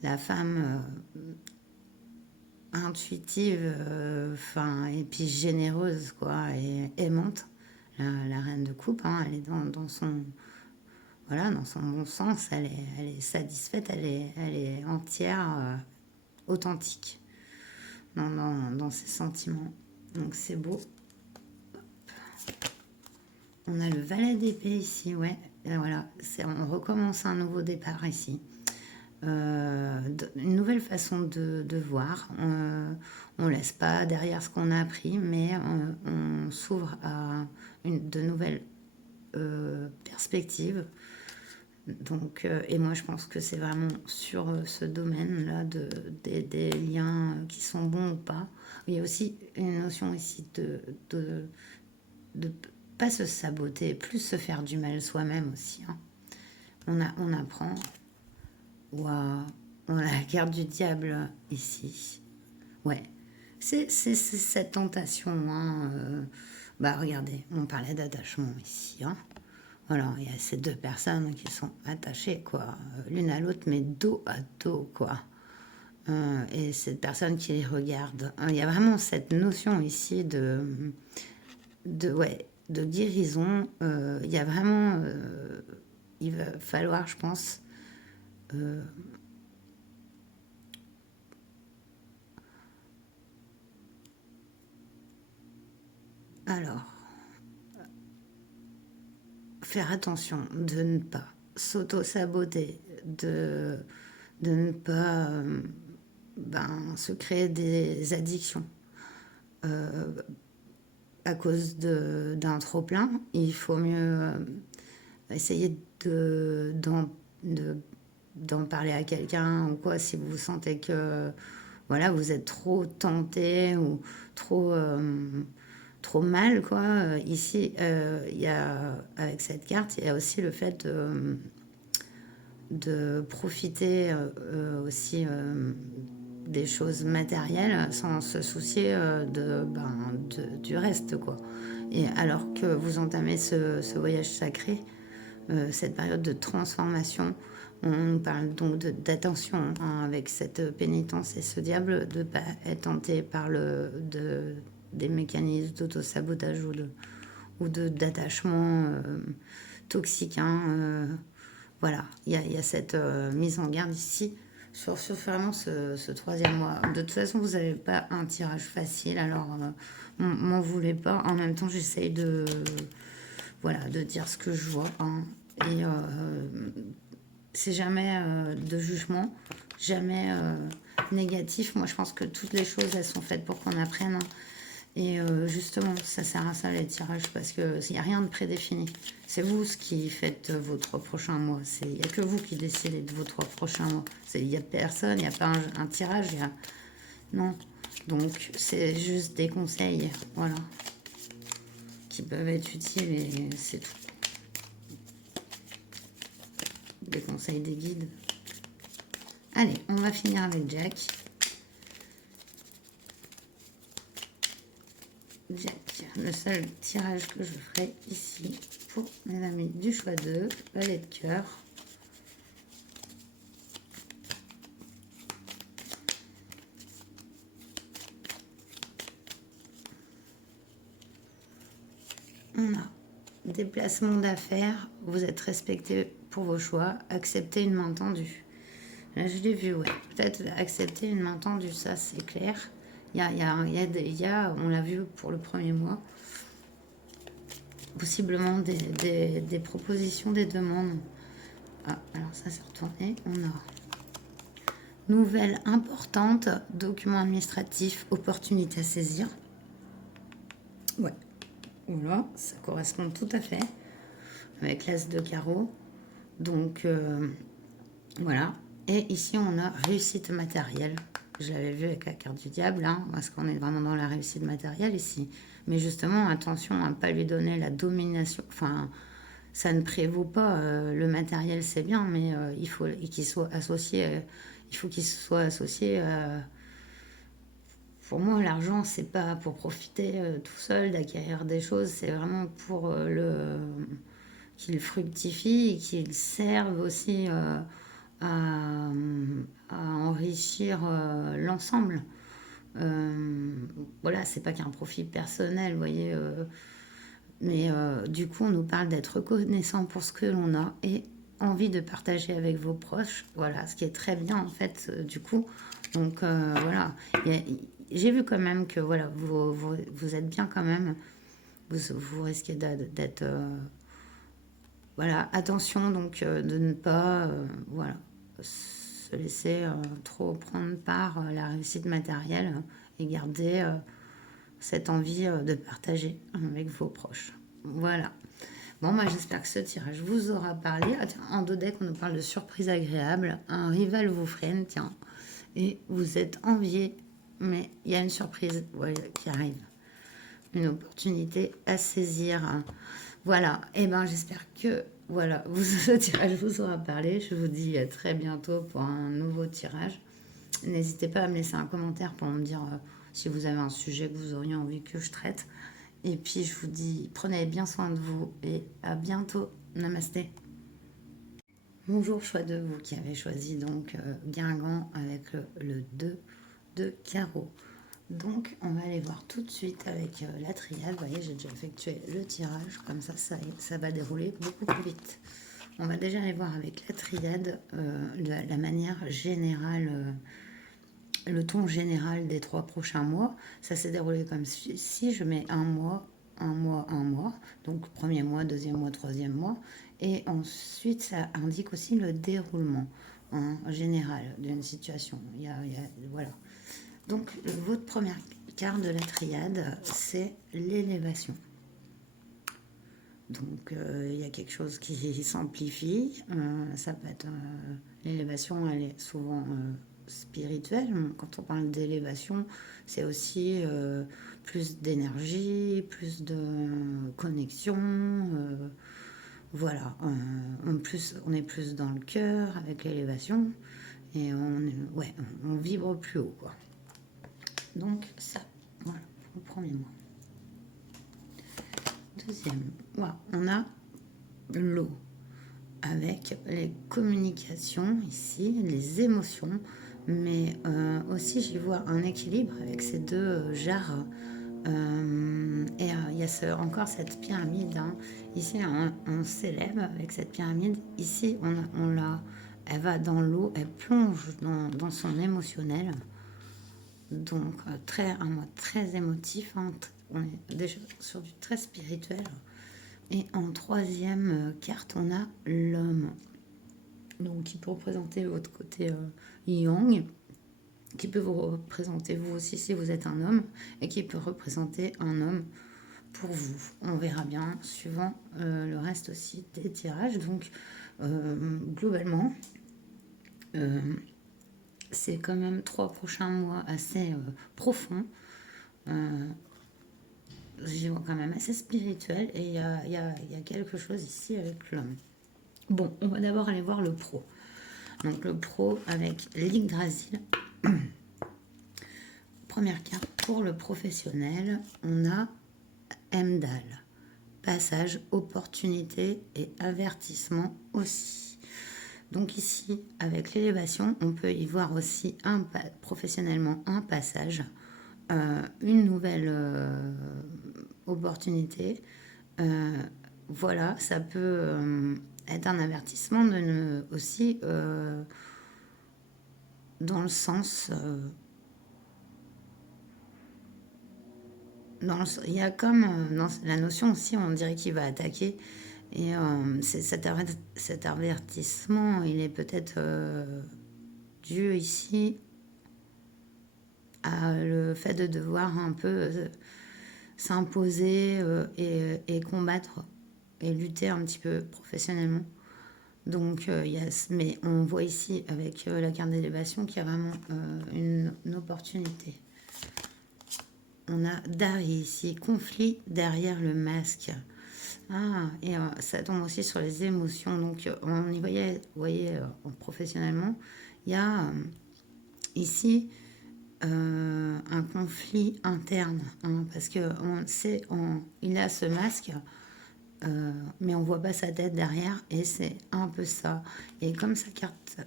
la femme intuitive, et puis généreuse, quoi, et aimante. La reine de coupe, hein, elle est dans son... voilà, dans son bon sens, elle est satisfaite, elle est entière, authentique dans ses sentiments. Donc c'est beau. On a le valet d'épée ici, ouais. Et voilà, on recommence un nouveau départ ici. Une nouvelle façon de voir. On laisse pas derrière ce qu'on a appris, mais on s'ouvre à de nouvelles perspectives. Donc, et moi, je pense que c'est vraiment sur ce domaine-là des liens qui sont bons ou pas. Il y a aussi une notion ici de pas se saboter, plus se faire du mal soi-même aussi. Hein. On apprend. Waouh, on a la carte du diable ici. Ouais, c'est cette tentation. Hein. Bah regardez, on parlait d'attachement ici. Hein. Voilà, il y a ces deux personnes qui sont attachées, quoi, l'une à l'autre, mais dos à dos, quoi. Et cette personne qui les regarde. Il y a vraiment cette notion ici ouais, de guérison. Il y a vraiment, il va falloir, je pense, alors, faire attention de ne pas s'auto-saboter, de ne pas se créer des addictions à cause d'un trop-plein. Il faut mieux essayer d'en parler à quelqu'un ou quoi si vous sentez que voilà, vous êtes trop tenté ou trop mal, quoi. Ici, il y a, avec cette carte, il y a aussi le fait de profiter aussi des choses matérielles sans se soucier du reste, quoi. Et alors que vous entamez ce voyage sacré, cette période de transformation, on nous parle donc d'attention hein, avec cette pénitence et ce diable de ne pas être tenté par des mécanismes d'auto-sabotage ou d'attachement toxique. Hein, voilà, il y a cette mise en garde ici sur vraiment ce troisième mois. De toute façon, vous n'avez pas un tirage facile, alors m'en voulez pas. En même temps, j'essaye voilà, de dire ce que je vois. Hein. Et c'est jamais de jugement, jamais négatif. Moi, je pense que toutes les choses, elles sont faites pour qu'on apprenne. Hein. Et justement, ça sert à ça les tirages parce qu'il n'y a rien de prédéfini. C'est vous ce qui faites vos 3 prochains mois. Il n'y a que vous qui décidez de vos 3 prochains mois. Il n'y a personne, il n'y a pas un tirage. Non. Donc, c'est juste des conseils, voilà, qui peuvent être utiles et c'est tout. Des conseils, des guides. Allez, on va finir avec Jack. Jack, le seul tirage que je ferai ici pour mes amis du choix 2, valet de cœur. On a déplacement d'affaires, vous êtes respecté pour vos choix, accepter une main tendue. Là, je l'ai vu, ouais. Peut-être accepter une main tendue, ça c'est clair. Il y a, on l'a vu pour le premier mois, possiblement des propositions, des demandes. Ah, alors ça s'est retourné. On a nouvelle importante, document administratif, opportunité à saisir. Ouais, voilà, ça correspond tout à fait avec l'as de carreau. Donc voilà. Et ici on a réussite matérielle. Je l'avais vu avec la carte du diable, hein, parce qu'on est vraiment dans la réussite matérielle ici. Mais justement, attention à ne pas lui donner la domination. Enfin, ça ne prévaut pas. Le matériel, c'est bien, mais il faut qu'il soit associé. Il faut qu'il soit associé. Pour moi, l'argent, c'est pas pour profiter tout seul d'acquérir des choses. C'est vraiment pour qu'il fructifie et qu'il serve aussi à, à enrichir l'ensemble. Voilà, c'est pas qu'un profit personnel, vous voyez. Mais du coup, on nous parle d'être reconnaissant pour ce que l'on a et envie de partager avec vos proches. Voilà, ce qui est très bien en fait, du coup. Donc voilà, j'ai vu quand même que voilà, vous êtes bien quand même. Vous risquez d'être... voilà, attention donc de ne pas voilà, se laisser trop prendre par la réussite matérielle et garder cette envie de partager avec vos proches. Voilà. Bon, moi j'espère que ce tirage vous aura parlé. Ah, tiens, en 2 decks, on nous parle de surprise agréable. Un rival vous freine, tiens. Et vous êtes envié, mais il y a une surprise qui arrive. Une opportunité à saisir. Voilà. Et ben j'espère que voilà, ce tirage vous aura parlé. Je vous dis à très bientôt pour un nouveau tirage. N'hésitez pas à me laisser un commentaire pour me dire si vous avez un sujet que vous auriez envie que je traite. Et puis je vous dis, prenez bien soin de vous et à bientôt. Namasté. Bonjour, choix de vous qui avez choisi donc Guingamp avec le 2 de carreau. Donc on va aller voir tout de suite avec la triade. Vous voyez, j'ai déjà effectué le tirage, comme ça va dérouler beaucoup plus vite. On va déjà aller voir avec la triade la manière générale, le ton général des 3 prochains mois. Ça s'est déroulé comme si je mets un mois, un mois, un mois. Donc premier mois, deuxième mois, troisième mois. Et ensuite, ça indique aussi le déroulement général d'une situation. Voilà. Donc votre première carte de la triade, c'est l'élévation. Donc il y a quelque chose qui s'amplifie. Ça peut être l'élévation, elle est souvent spirituelle. Quand on parle d'élévation, c'est aussi plus d'énergie, plus de connexion. Voilà, on est plus dans le cœur avec l'élévation et on vibre plus haut, quoi. Donc ça, voilà, pour le premier mois. Deuxième, voilà, on a l'eau avec les communications ici, les émotions, mais aussi j'y vois un équilibre avec ces deux jarres. Et il y a encore cette pyramide. Hein. Ici, on s'élève avec cette pyramide. Ici, elle va dans l'eau, elle plonge dans son émotionnel. Donc, un mode très émotif. Hein. On est déjà sur du très spirituel. Et en troisième carte, on a l'homme. Donc, qui peut représenter votre côté yang, qui peut vous représenter vous aussi si vous êtes un homme, et qui peut représenter un homme pour vous. On verra bien, suivant le reste aussi des tirages. Donc, globalement, c'est quand même 3 prochains mois assez profonds. J'y vois quand même assez spirituel et il y a quelque chose ici avec l'homme. Bon, on va d'abord aller voir le pro. Donc le pro avec l'Yggdrasil. Première carte pour le professionnel, on a Heimdall. Passage, opportunité et avertissement aussi. Donc ici, avec l'élévation, on peut y voir aussi professionnellement un passage, une nouvelle opportunité. Voilà, ça peut être un avertissement aussi dans le sens... il y a comme dans la notion aussi, on dirait qu'il va attaquer. Et cet avertissement, il est peut-être dû ici à le fait de devoir un peu s'imposer et combattre et lutter un petit peu professionnellement. Donc, mais on voit ici avec la carte d'élévation qu'il y a vraiment une opportunité. On a Dari ici, conflit derrière le masque. Ah, et ça tombe aussi sur les émotions. Donc, on y voyait, vous voyez, professionnellement, il y a ici un conflit interne. Hein, parce que il a ce masque, mais on voit pas sa tête derrière. Et c'est un peu ça. Et comme sa carte,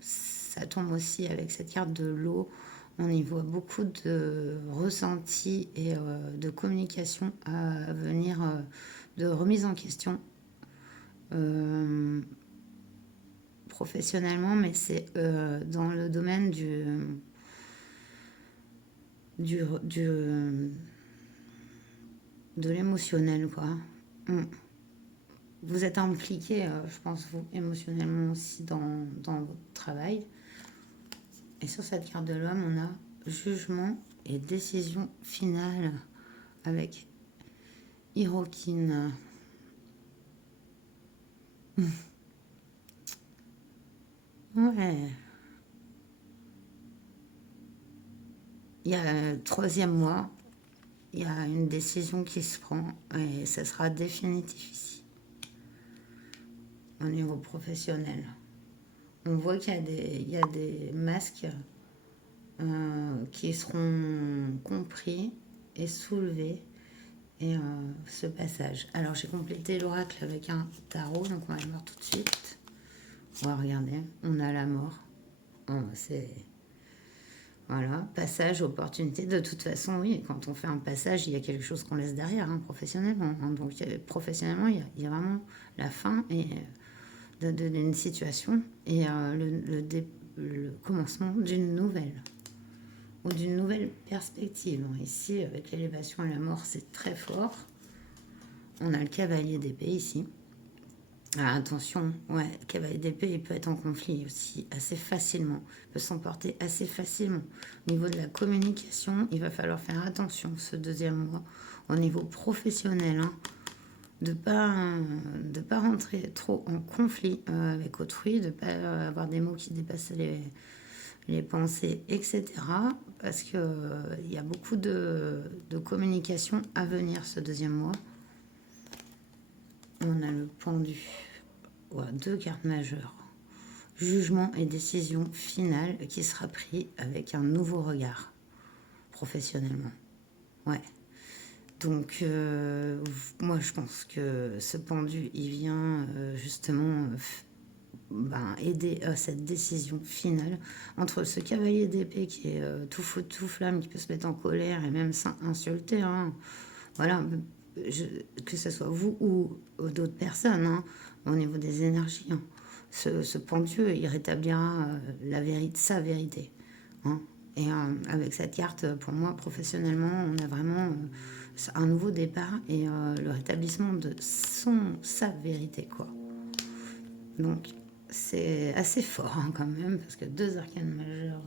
ça tombe aussi avec cette carte de l'eau. On y voit beaucoup de ressentis et de communication à venir, de remise en question. professionnellement, mais c'est dans le domaine du, du, de l'émotionnel, quoi. Mm. Vous êtes impliqué, je pense, vous, émotionnellement aussi dans votre travail. Et sur cette carte de l'homme, on a jugement et décision finale avec Hirokin. Ouais. Il y a le troisième mois, il y a une décision qui se prend et ça sera définitif ici, au niveau professionnel. On voit il y a des masques qui seront compris et soulevés et ce passage. Alors j'ai complété l'oracle avec un tarot, donc on va le voir tout de suite. On va regarder, on a la mort. C'est voilà, passage, opportunité. De toute façon, oui, quand on fait un passage, il y a quelque chose qu'on laisse derrière, hein, professionnellement. Hein. Donc, professionnellement, il y a vraiment la fin et, d'une situation et le commencement d'une nouvelle ou d'une nouvelle perspective. Ici, avec l'élévation à la mort, c'est très fort. On a le cavalier d'épée ici. Ah, attention, ouais, cavalier d'épée, il peut être en conflit aussi assez facilement, il peut s'emporter assez facilement. Au niveau de la communication, il va falloir faire attention ce deuxième mois. Au niveau professionnel, hein, de pas rentrer trop en conflit avec autrui, de pas avoir des mots qui dépassent les pensées, etc. Parce que il y a beaucoup de communication à venir ce deuxième mois. On a le pendu. Ouais, deux cartes majeures. Jugement et décision finale qui sera pris avec un nouveau regard, professionnellement. Ouais. Donc, moi, je pense que ce pendu, il vient justement aider à cette décision finale entre ce cavalier d'épée qui est tout feu, tout flamme, qui peut se mettre en colère et même s'insulter. Hein. Voilà, que ce soit vous ou d'autres personnes, hein, au niveau des énergies. Hein. Ce pendu, il rétablira la vérité, sa vérité. Hein. Et avec cette carte, pour moi, professionnellement, on a vraiment un nouveau départ et le rétablissement de sa vérité, quoi. Donc, c'est assez fort hein, quand même, parce que deux arcanes majeures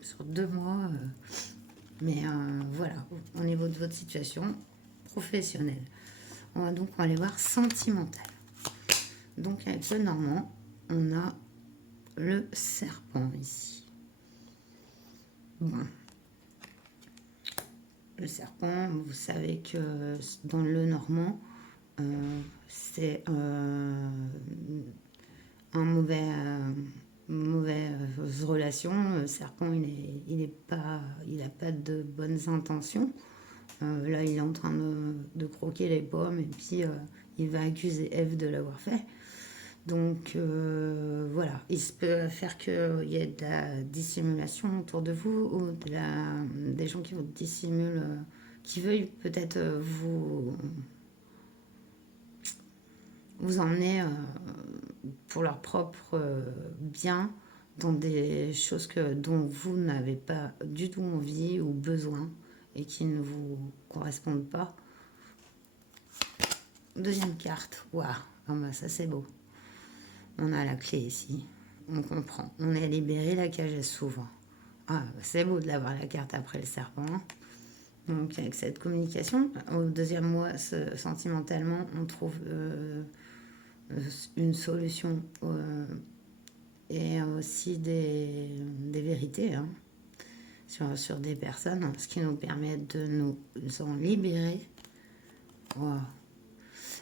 sur 2 mois. Mais voilà, au niveau de votre situation professionnelle. On va donc aller voir sentimental. Donc avec le normand, on a le serpent ici. Bon. Le serpent, vous savez que dans le normand, c'est un mauvaise relation. Le serpent, il a pas de bonnes intentions. Là, il est en train de croquer les pommes et puis il va accuser Ève de l'avoir fait. Donc voilà, il se peut faire qu'il y ait de la dissimulation autour de vous ou des gens qui vous dissimulent, qui veuillent peut-être vous emmener pour leur propre bien dans des choses dont vous n'avez pas du tout envie ou besoin et qui ne vous correspondent pas. Deuxième carte, waouh, oh bah ça c'est beau. On a la clé ici, on comprend. On est libéré, la cage s'ouvre. Ah, c'est beau de l'avoir la carte après le serpent. Donc avec cette communication, au deuxième mois, sentimentalement, on trouve une solution et aussi des vérités hein, sur des personnes, ce qui nous permet de nous en libérer. Wow.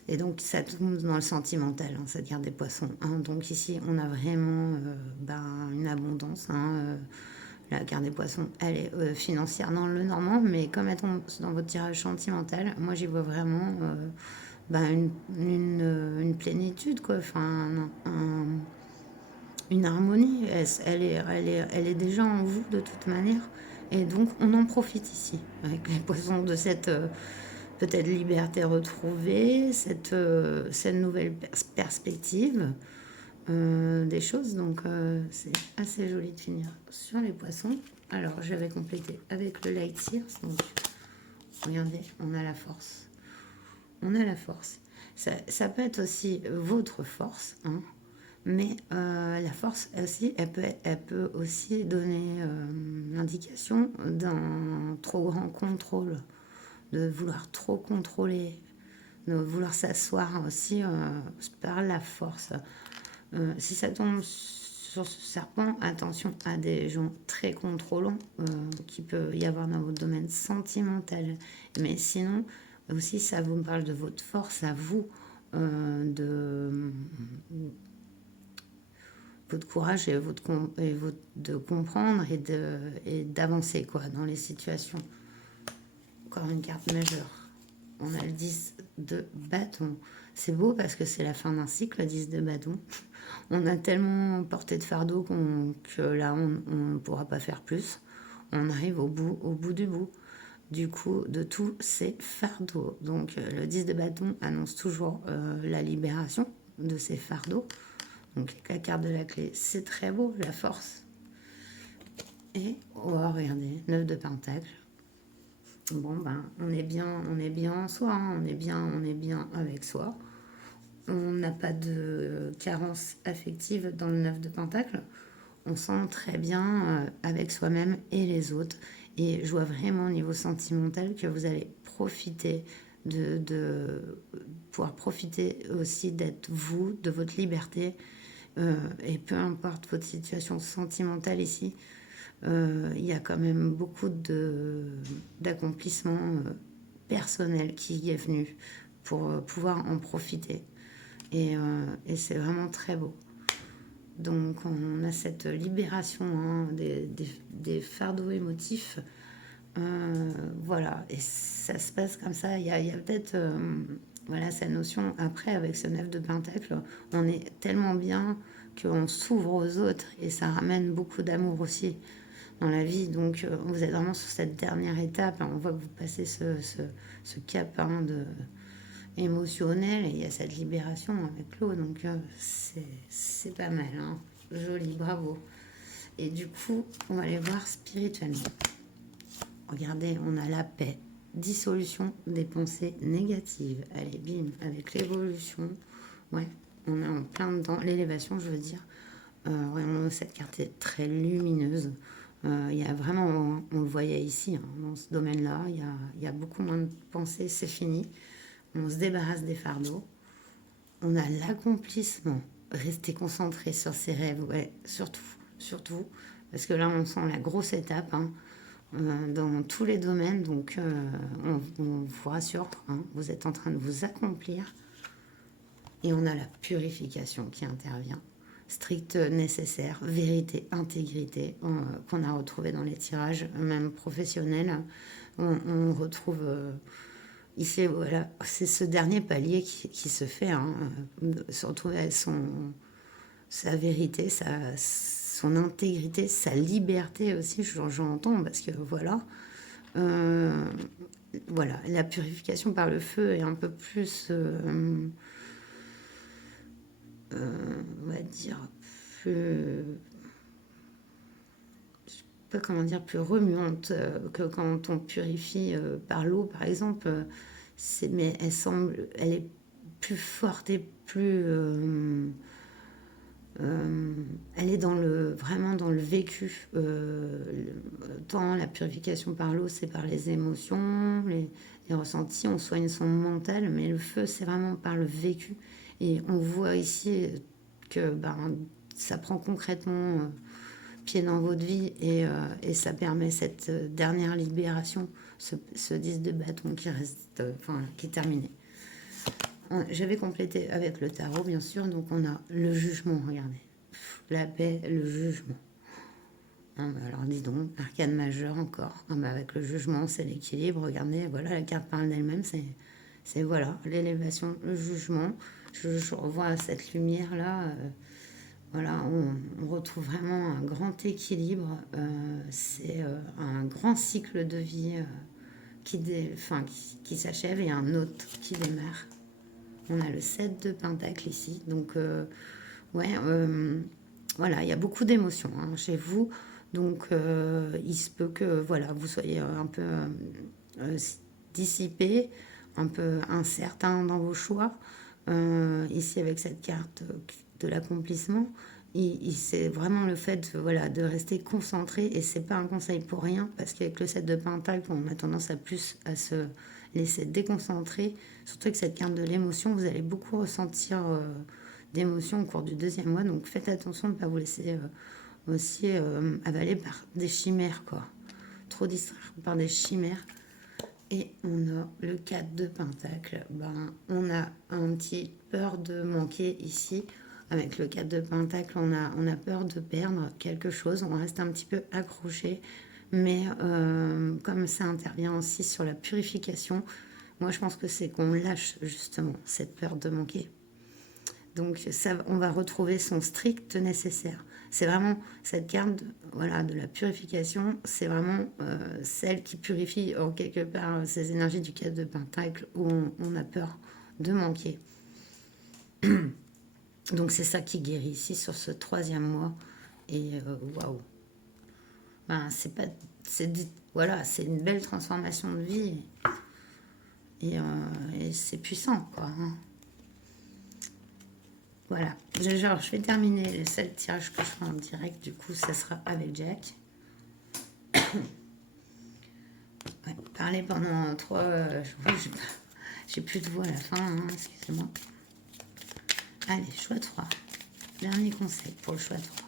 Et donc, ça tombe dans le sentimental, hein, cette carte des poissons. Hein. Donc ici, on a vraiment une abondance. Hein, la carte des poissons, elle est financière dans le normand, mais comme elle tombe dans votre tirage sentimental, moi, j'y vois vraiment une plénitude, quoi. Enfin, une harmonie. Elle est déjà en vous, de toute manière. Et donc, on en profite ici, avec les poissons de cette peut-être liberté retrouvée, cette nouvelle perspective des choses. Donc, c'est assez joli de finir sur les poissons. Alors, j'avais complété avec le Light Sears. Donc, regardez, on a la force. On a la force. Ça peut être aussi votre force, hein, mais la force aussi, elle peut aussi donner l'indication d'un trop grand contrôle, de vouloir trop contrôler, de vouloir s'asseoir aussi par la force. Si ça tombe sur ce serpent, attention à des gens très contrôlants qui peut y avoir dans votre domaine sentimental. Mais sinon, aussi, ça vous parle de votre force à vous, de votre courage et de comprendre et d'avancer quoi dans les situations. Encore une carte majeure. On a le 10 de bâton. C'est beau parce que c'est la fin d'un cycle, le 10 de bâton. On a tellement porté de fardeau que là, on ne pourra pas faire plus. On arrive au bout du bout. Du coup, de tous ces fardeaux. Donc, le 10 de bâton annonce toujours la libération de ces fardeaux. Donc, la carte de la clé, c'est très beau, la force. Et, oh, regardez, 9 de pentacle. Bon, ben, on est bien en soi, hein, on est bien avec soi. On n'a pas de carence affective dans le 9 de pentacle. On sent très bien avec soi-même et les autres. Et je vois vraiment au niveau sentimental que vous allez profiter de pouvoir profiter aussi d'être vous, de votre liberté. Et peu importe votre situation sentimentale ici, il y a quand même beaucoup d'accomplissement personnel qui est venu pour pouvoir en profiter. Et c'est vraiment très beau. Donc on a cette libération hein, des fardeaux émotifs. Voilà, et ça se passe comme ça. Il y a peut-être voilà, cette notion, après avec ce 9 de pentacle, on est tellement bien qu'on s'ouvre aux autres et ça ramène beaucoup d'amour aussi dans la vie. Donc vous êtes vraiment sur cette dernière étape. On voit que vous passez ce cap hein, émotionnel et il y a cette libération avec l'eau. Donc c'est pas mal. Hein. Joli, bravo. Et du coup, on va aller voir spirituellement. Regardez, on a la paix, dissolution des pensées négatives. Allez, bim, avec l'évolution. Ouais, on est en plein dedans. L'élévation, je veux dire. Vraiment, cette carte est très lumineuse. Il y a vraiment, on le voyait ici, hein, dans ce domaine-là, il y a beaucoup moins de pensées, c'est fini. On se débarrasse des fardeaux. On a l'accomplissement. Rester concentré sur ses rêves, ouais, surtout. Parce que là, on sent la grosse étape hein, dans tous les domaines. Donc, on vous rassure, hein, vous êtes en train de vous accomplir. Et on a la purification qui intervient. Strict nécessaire, vérité, intégrité, qu'on a retrouvé dans les tirages, même professionnels. On retrouve ici, voilà, c'est ce dernier palier qui se fait, hein, se retrouver avec sa vérité, son intégrité, sa liberté aussi, j'entends, parce que voilà. Voilà, la purification par le feu est un peu plus... on va dire plus je sais pas comment dire plus remuante que quand on purifie par l'eau par exemple mais elle est plus forte et plus elle est vraiment dans le vécu tant la purification par l'eau c'est par les émotions les ressentis on soigne son mental mais le feu c'est vraiment par le vécu et on voit ici que ça prend concrètement pied dans votre vie et ça permet cette dernière libération, ce 10 de bâton qui reste, qui est terminé. J'avais complété avec le tarot, bien sûr, donc on a le jugement, regardez. La paix, le jugement. Alors dis donc, arcane majeure encore. Avec le jugement, c'est l'équilibre. Regardez, voilà, la carte parle d'elle-même, c'est voilà, l'élévation, le jugement. Je revois cette lumière-là. Voilà, on retrouve vraiment un grand équilibre. C'est un grand cycle de vie qui s'achève et un autre qui démarre. On a le 7 de Pentacle ici. Donc, ouais, voilà, il y a beaucoup d'émotions hein, chez vous. Donc, il se peut que voilà, vous soyez un peu dissipé, un peu incertain dans vos choix. Ici, avec cette carte de l'accomplissement, c'est vraiment le fait voilà, de rester concentré. Et c'est pas un conseil pour rien, parce qu'avec le 7 de Pentacle, on a tendance à plus à se laisser déconcentrer. Surtout avec cette carte de l'émotion, vous allez beaucoup ressentir d'émotions au cours du deuxième mois. Donc, faites attention de ne pas vous laisser aussi avaler par des chimères, quoi. Trop distraire par des chimères. Et on a le 4 de Pentacle. Ben, on a un petit peur de manquer ici. Avec le 4 de Pentacle, on a peur de perdre quelque chose. On reste un petit peu accroché. Mais comme ça intervient aussi sur la purification, moi je pense que c'est qu'on lâche justement cette peur de manquer. Donc ça, on va retrouver son strict nécessaire. C'est vraiment cette carte voilà, de la purification, c'est vraiment celle qui purifie en quelque part ces énergies du 4 de Pentacle où on a peur de manquer. Donc c'est ça qui guérit ici sur ce troisième mois. Et waouh, ben, voilà, c'est une belle transformation de vie et c'est puissant quoi. Hein. Voilà, genre, je vais terminer le seul tirage que je fais en direct, du coup ça sera avec Jack. Ouais, parler pendant 3 j'ai plus de voix à la fin, hein, excusez-moi. Allez, choix 3. Dernier conseil pour le choix 3.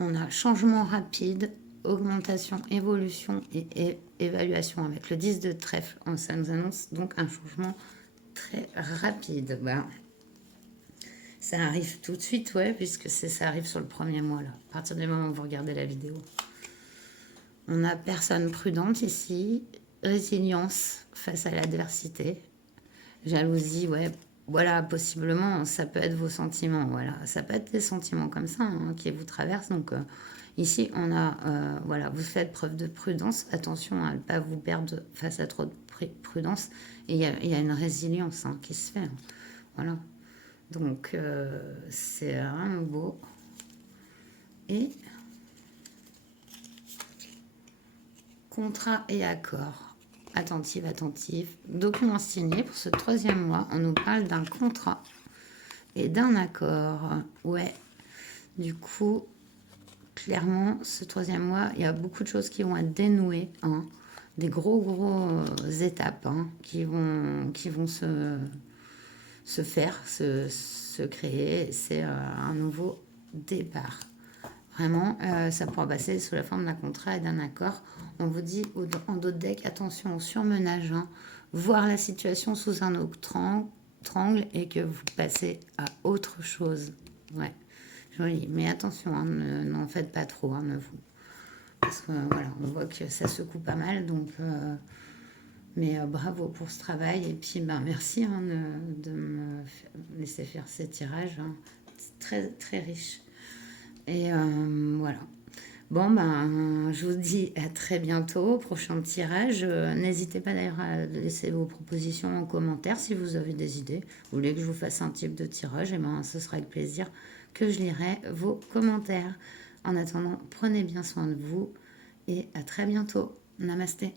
On a changement rapide, augmentation, évolution et évaluation avec le 10 de trèfle. Ça nous annonce donc un changement très rapide. Ben, ça arrive tout de suite, ouais, puisque ça arrive sur le premier mois, là, à partir du moment où vous regardez la vidéo. On a personne prudente ici, résilience face à l'adversité, jalousie, ouais, voilà, possiblement, ça peut être vos sentiments, voilà, ça peut être des sentiments comme ça hein, qui vous traversent. Donc ici, on a, voilà, vous faites preuve de prudence, attention à ne pas vous perdre face à trop de prudence. Et il y a une résilience hein, qui se fait, hein, voilà. Donc c'est vraiment beau. Et contrat et accord. Attentive, attentive. Document signé pour ce troisième mois. On nous parle d'un contrat et d'un accord. Ouais. Du coup, clairement, ce troisième mois, il y a beaucoup de choses qui vont être dénouées. Hein. Des gros étapes hein, qui vont se faire, se créer. C'est un nouveau départ. Vraiment, ça pourra passer sous la forme d'un contrat et d'un accord. On vous dit en dos de deck, attention au surmenage, hein, voir la situation sous un autre angle et que vous passez à autre chose. Ouais, joli. Mais attention, hein, n'en faites pas trop, hein, ne vous. Parce que voilà, on voit que ça secoue pas mal, donc... mais bravo pour ce travail et puis ben, merci hein, de me laisser faire ces tirages. Hein. C'est très, très riche. Et voilà. Bon, ben, je vous dis à très bientôt, prochain tirage. N'hésitez pas d'ailleurs à laisser vos propositions en commentaire si vous avez des idées. Vous voulez que je vous fasse un type de tirage, et ben, ce sera avec plaisir que je lirai vos commentaires. En attendant, prenez bien soin de vous et à très bientôt. Namasté.